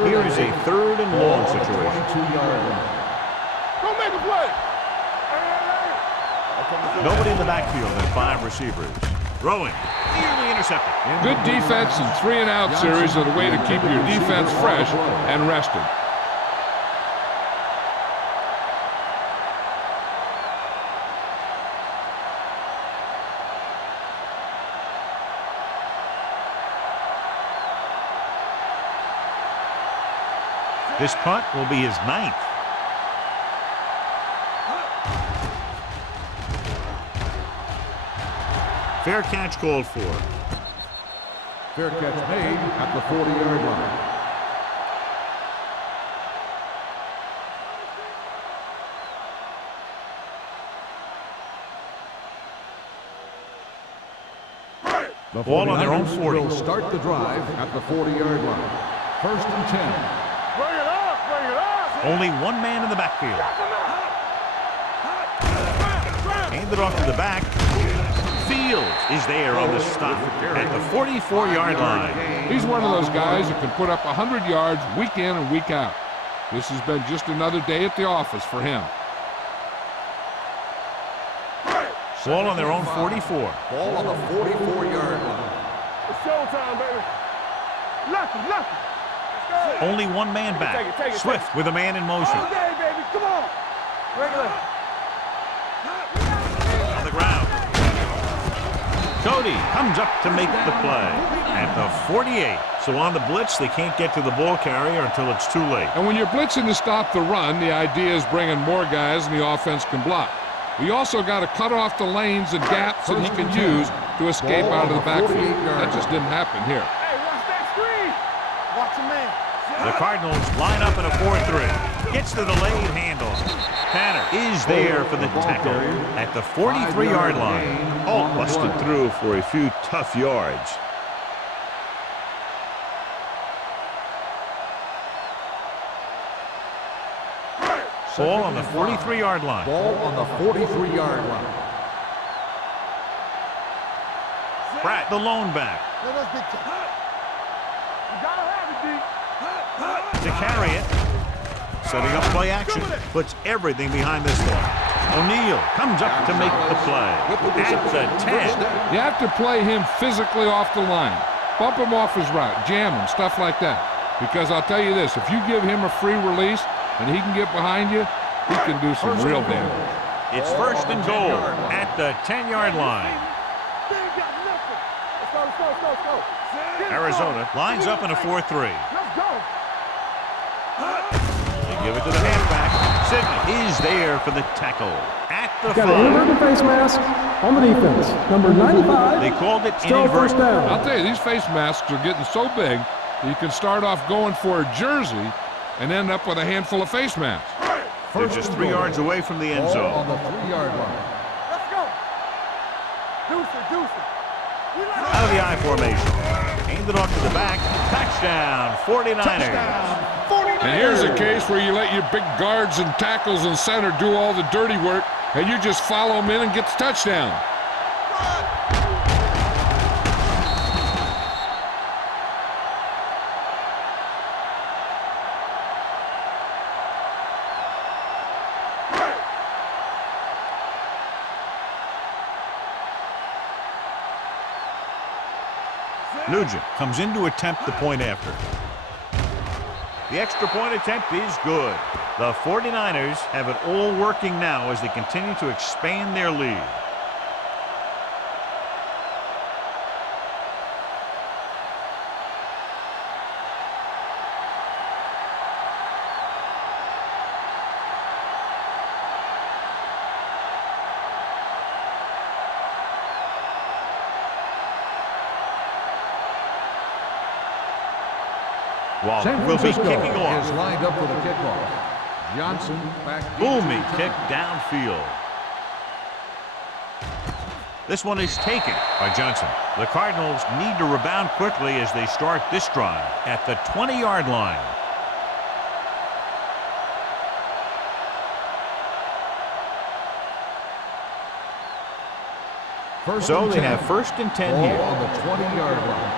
Here is a third and long situation. 22-yard line. Don't make a play. Nobody in the backfield and 5 receivers. Throwing. Nearly intercepted. Good defense and 3-and-out series are the way to keep your defense fresh and rested. This punt will be his 9th. Fair catch called for. Fair catch made at the 40-yard line. The Ball on their own 40. Will start the drive at the 40-yard line. First and 10. Bring it up. Bring it up. Only one man in the backfield. Handed off to the back. Fields is there on the stop at the 44-yard line. He's one of those guys that can put up 100 yards week in and week out. This has been just another day at the office for him. Ball on their own 44. Ball on the 44-yard line. It's showtime, baby. Lucky. Let's go. Only one man back. Take it. Swift with a man in motion. All day, baby. Come on. Regular. On the ground. Cody comes up to make the play at the 48. So on the blitz, they can't get to the ball carrier until it's too late. And when you're blitzing to stop the run, the idea is bringing more guys and the offense can block. We also got to cut off the lanes and gaps that he can use to escape out of the backfield. That just didn't happen here. Hey, watch that screen. Watch a man. The Cardinals line up in a 4-3. Gets the delayed handle. Tanner is there for the tackle at the 43-yard line. Holt busted through for a few tough yards. Ball on the 43-yard line. Ball on the 43-yard line. Pratt, the lone back. You gotta have it, D. To carry it. Setting up play action. Puts everything behind this one. O'Neal comes up to make the play at the 10. You have to play him physically off the line. Bump him off his route. Jam him. Stuff like that. Because I'll tell you this. If you give him a free release and he can get behind you, he can do some real damage. It's first and goal at the 10-yard line. They ain't got nothing. Let's go. Arizona lines up in a 4-3. Let's go. They give it to the halfback. Sidney is there for the tackle at the Got an 5. inverted face mask on the defense. Number 95. They called it Still first inadvertent. down. I'll tell you, these face masks are getting so big that you can start off going for a jersey and end up with a handful of face masks. They're just 3 yards away from the end Ball zone. on the 3-yard line. Let's go. Deuce it. Out of the I formation. Handed off to the back. Touchdown, 49ers. And here's a case where you let your big guards and tackles and center do all the dirty work, and you just follow them in and get the touchdown. Nugent comes in to attempt the point after. The extra point attempt is good. The 49ers have it all working now as they continue to expand their lead. Waller San will be Francisco kicking off. is lined up for the kickoff. Johnson back. Booming kick downfield. This one is taken by Johnson. The Cardinals need to rebound quickly as they start this drive at the 20-yard line. So they have 1st and 10 Ball here. on the 20-yard line.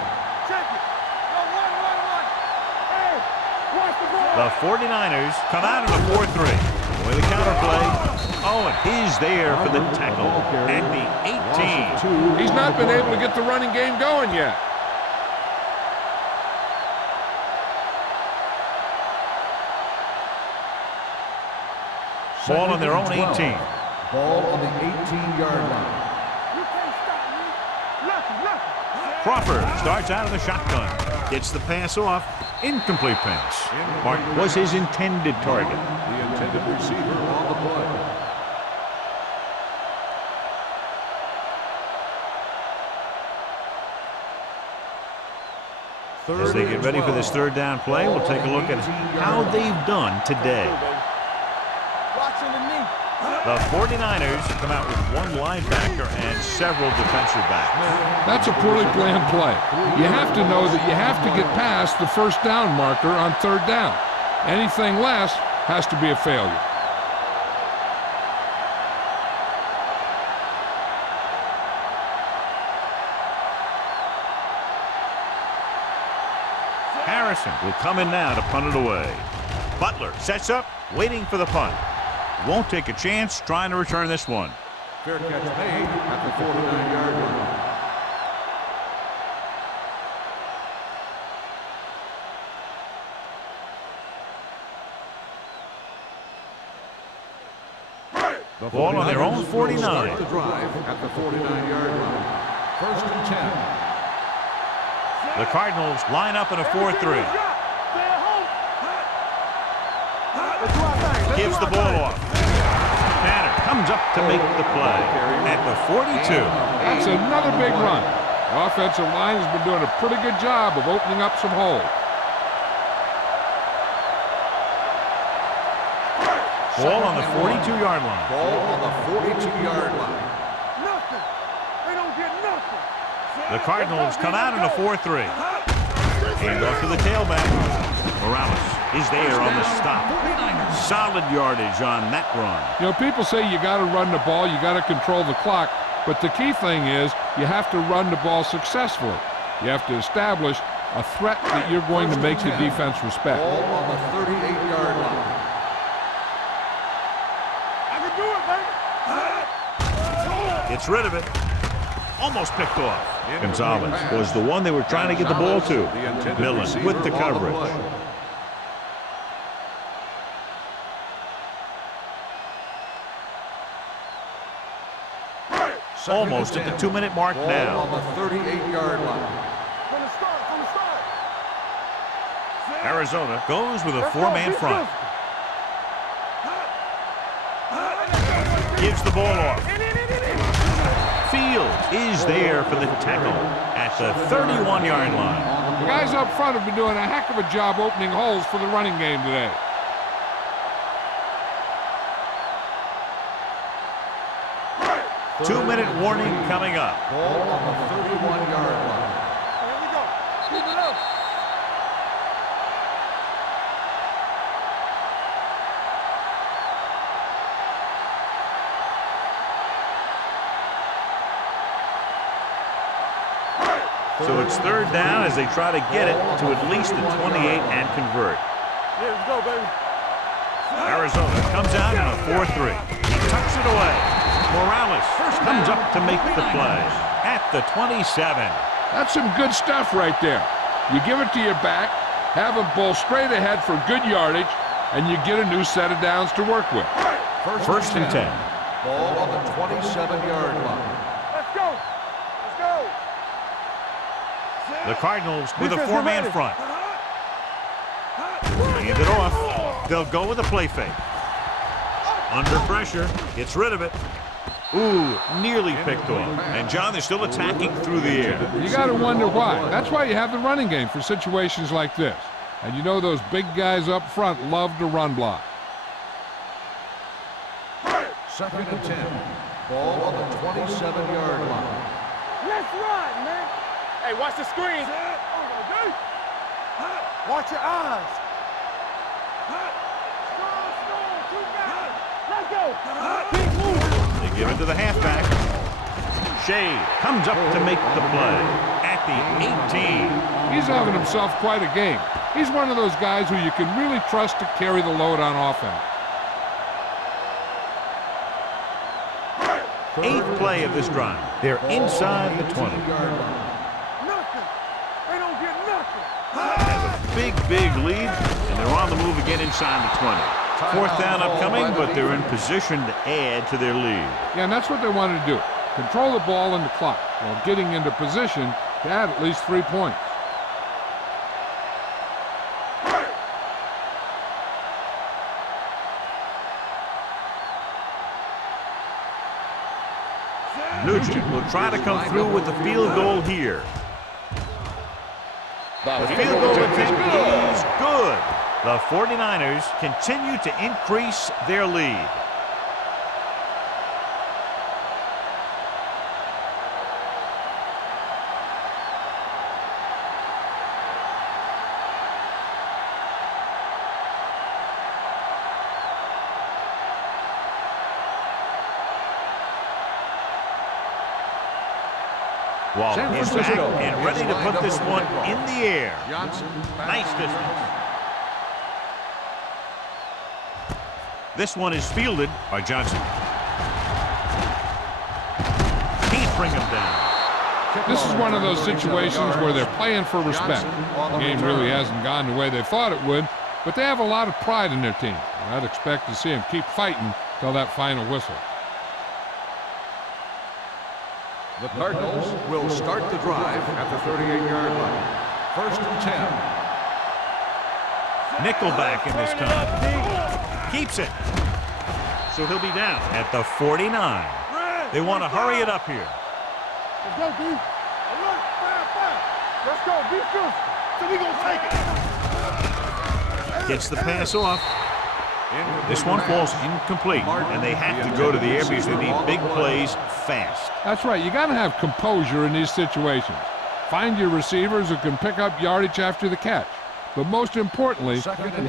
Check it. Go, run. Hey, watch the ball. The 49ers come out in a 4-3. With a counter play. Oh, and he's there for the tackle at the 18. He's not been able to get the running game going yet. Ball on their own 18. Ball on the 18-yard line. You can't stop me. Lucky. Crawford starts out of the shotgun. Gets the pass off. Incomplete pass. Martin was his intended target. The intended receiver on the play. As they get ready for this 3rd down play, we'll take a look at how they've done today. Watching the knee. The 49ers come out with 1 linebacker and several defensive backs. That's a poorly planned play. You have to know that you have to get past the 1st down marker on 3rd down. Anything less has to be a failure. Harrison will come in now to punt it away. Butler sets up, waiting for the punt. Won't take a chance trying to return this one. Fair catch made at the 49-yard line. The Ball on their own 49. Start the drive at the 49-yard line. 1st and 10. The Cardinals line up in a 4-3. Gives the ball off. Tanner comes up to make the play at the 42. That's another big run. The offensive line has been doing a pretty good job of opening up some holes. Ball on the 42-yard line. Ball on the 42-yard line. Nothing. They don't get nothing. The Cardinals come out in a 4-3. Hand off to the tailback. Morales is there on the stop. Solid yardage on that run. You know, people say you got to run the ball, you got to control the clock, but the key thing is you have to run the ball successfully. You have to establish a threat that you're going to make the defense respect. Ball on the 38-yard line. I can do it, baby. Gets rid of it. Almost picked off. Gonzalez was the one they were trying to get the ball to. Millen with the coverage. Almost at the 2-minute mark Ball now. on the 38-yard line. From the start. Arizona goes with a 4-man front. Gives the ball off. Field is there for the tackle at the 31-yard line. The guys up front have been doing a heck of a job opening holes for the running game today. Two-minute warning coming up. Ball on the 31-yard line. Here we go. Keep it up. So it's 3rd down as they try to get it to at least the 28 and convert. Here we go, baby. Arizona comes out in a 4-3. He tucks it away. Morales comes up to make the play at the 27. That's some good stuff right there. You give it to your back, have him pull straight ahead for good yardage, and you get a new set of downs to work with. First and 10. Ball on the 27-yard line. Let's go. Let's go. The Cardinals with a 4-man front. Hand it off. They'll go with a play fake. Under pressure. Gets rid of it. Ooh, nearly picked off. And John, they're still attacking through the air. You got to wonder why. That's why you have the running game for situations like this. And you know those big guys up front love to run block. 2nd and 10. Ball on the 27-yard line. Let's run, man. Hey, watch the screen. Watch your eyes. Strong, keep going. Let's go. Keep moving. They give it to the halfback. Shea comes up to make the play at the 18. He's having himself quite a game. He's one of those guys who you can really trust to carry the load on offense. 8th play of this drive. They're inside the 20. Nothing. They don't get nothing. Have a big lead, and they're on the move again inside the 20. 4th down upcoming, but they're in position to add to their lead. Yeah, and that's what they wanted to do. Control the ball and the clock while getting into position to add at least 3 points. Nugent will try to come through with the field goal here. The field goal attempt is good. The 49ers continue to increase their lead. Waller is back and ready to put this one in the air. Nice distance. This one is fielded by Johnson. Can't bring him down. This is one of those situations where they're playing for respect. The game really hasn't gone the way they thought it would, but they have a lot of pride in their team. I'd expect to see them keep fighting till that final whistle. The Cardinals will start the drive at the 38-yard line. 1st and 10. Nickelback in this time. Keeps it. So he'll be down at the 49. They want to hurry it up here. Let's go, D. Alert, fire. Let's go, be good. So we gonna take it. Gets the pass off. This one falls incomplete, and they have to go to the air because they need big plays fast. That's right. You got to have composure in these situations. Find your receivers who can pick up yardage after the catch. But most importantly, you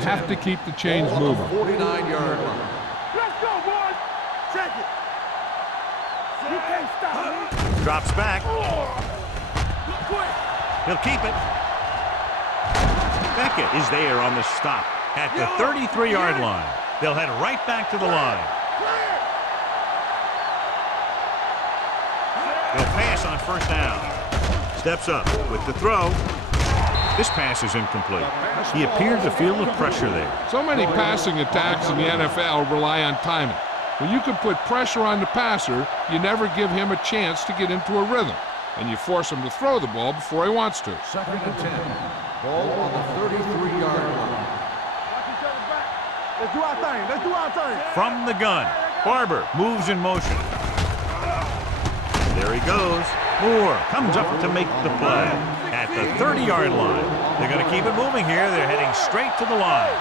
have to keep the chains moving. 49-yard line. Let's go, boys. Check it. You can't stop me. Drops back. He'll keep it. Beckett is there on the stop at the 33-yard line. They'll head right back to the line. They'll pass on 1st down. Steps up with the throw. This pass is incomplete. He appeared to feel the pressure there. So many passing attacks in the NFL rely on timing. When you can put pressure on the passer, you never give him a chance to get into a rhythm, and you force him to throw the ball before he wants to. 2nd and 10. Ball on the 33-yard line. Let's do our thing. Let's do our thing. From the gun, Barber moves in motion. There he goes. Moore comes up to make the play at the 30-yard line. They're going to keep it moving here. They're heading straight to the line.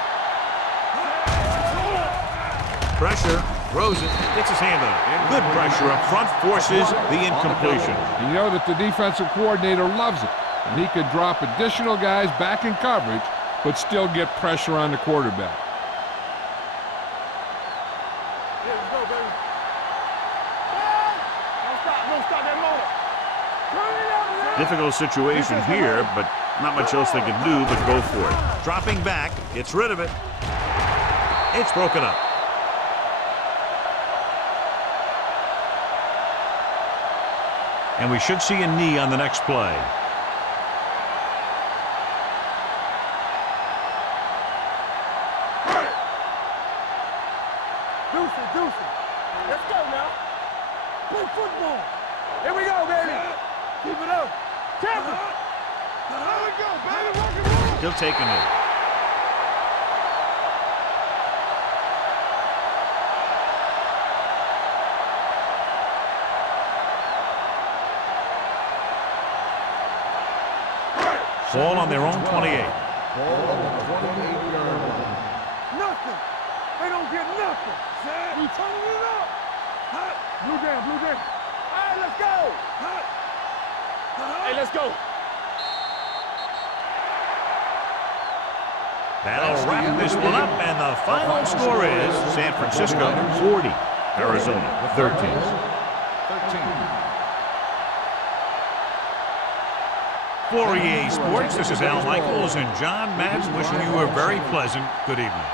Pressure, throws it, gets his hand on it. Good pressure up front, forces the incompletion. You know that the defensive coordinator loves it, and he could drop additional guys back in coverage, but still get pressure on the quarterback. Let's go, baby. Don't stop that motor. Turn it up, man. Difficult situation here, but not much else they can do but go for it. Dropping back, gets rid of it. It's broken up. And we should see a knee on the next play. Deucey. Let's go now. Play football. Here we go, baby. Keep it up. Tap it. There we go, baby. Rock and roll. He'll take a knee. Ball on their own 28. Ball on the 28-yard line. Nothing. They don't get nothing. We turning it up. Hot. Blue jam, blue jam. All right, let's go. Hot. Hey, let's go. That'll wrap this one up, and the final score is San Francisco 40, Arizona 13. 13. For EA Sports, this is Al Michaels and John Madden wishing you a very pleasant good evening.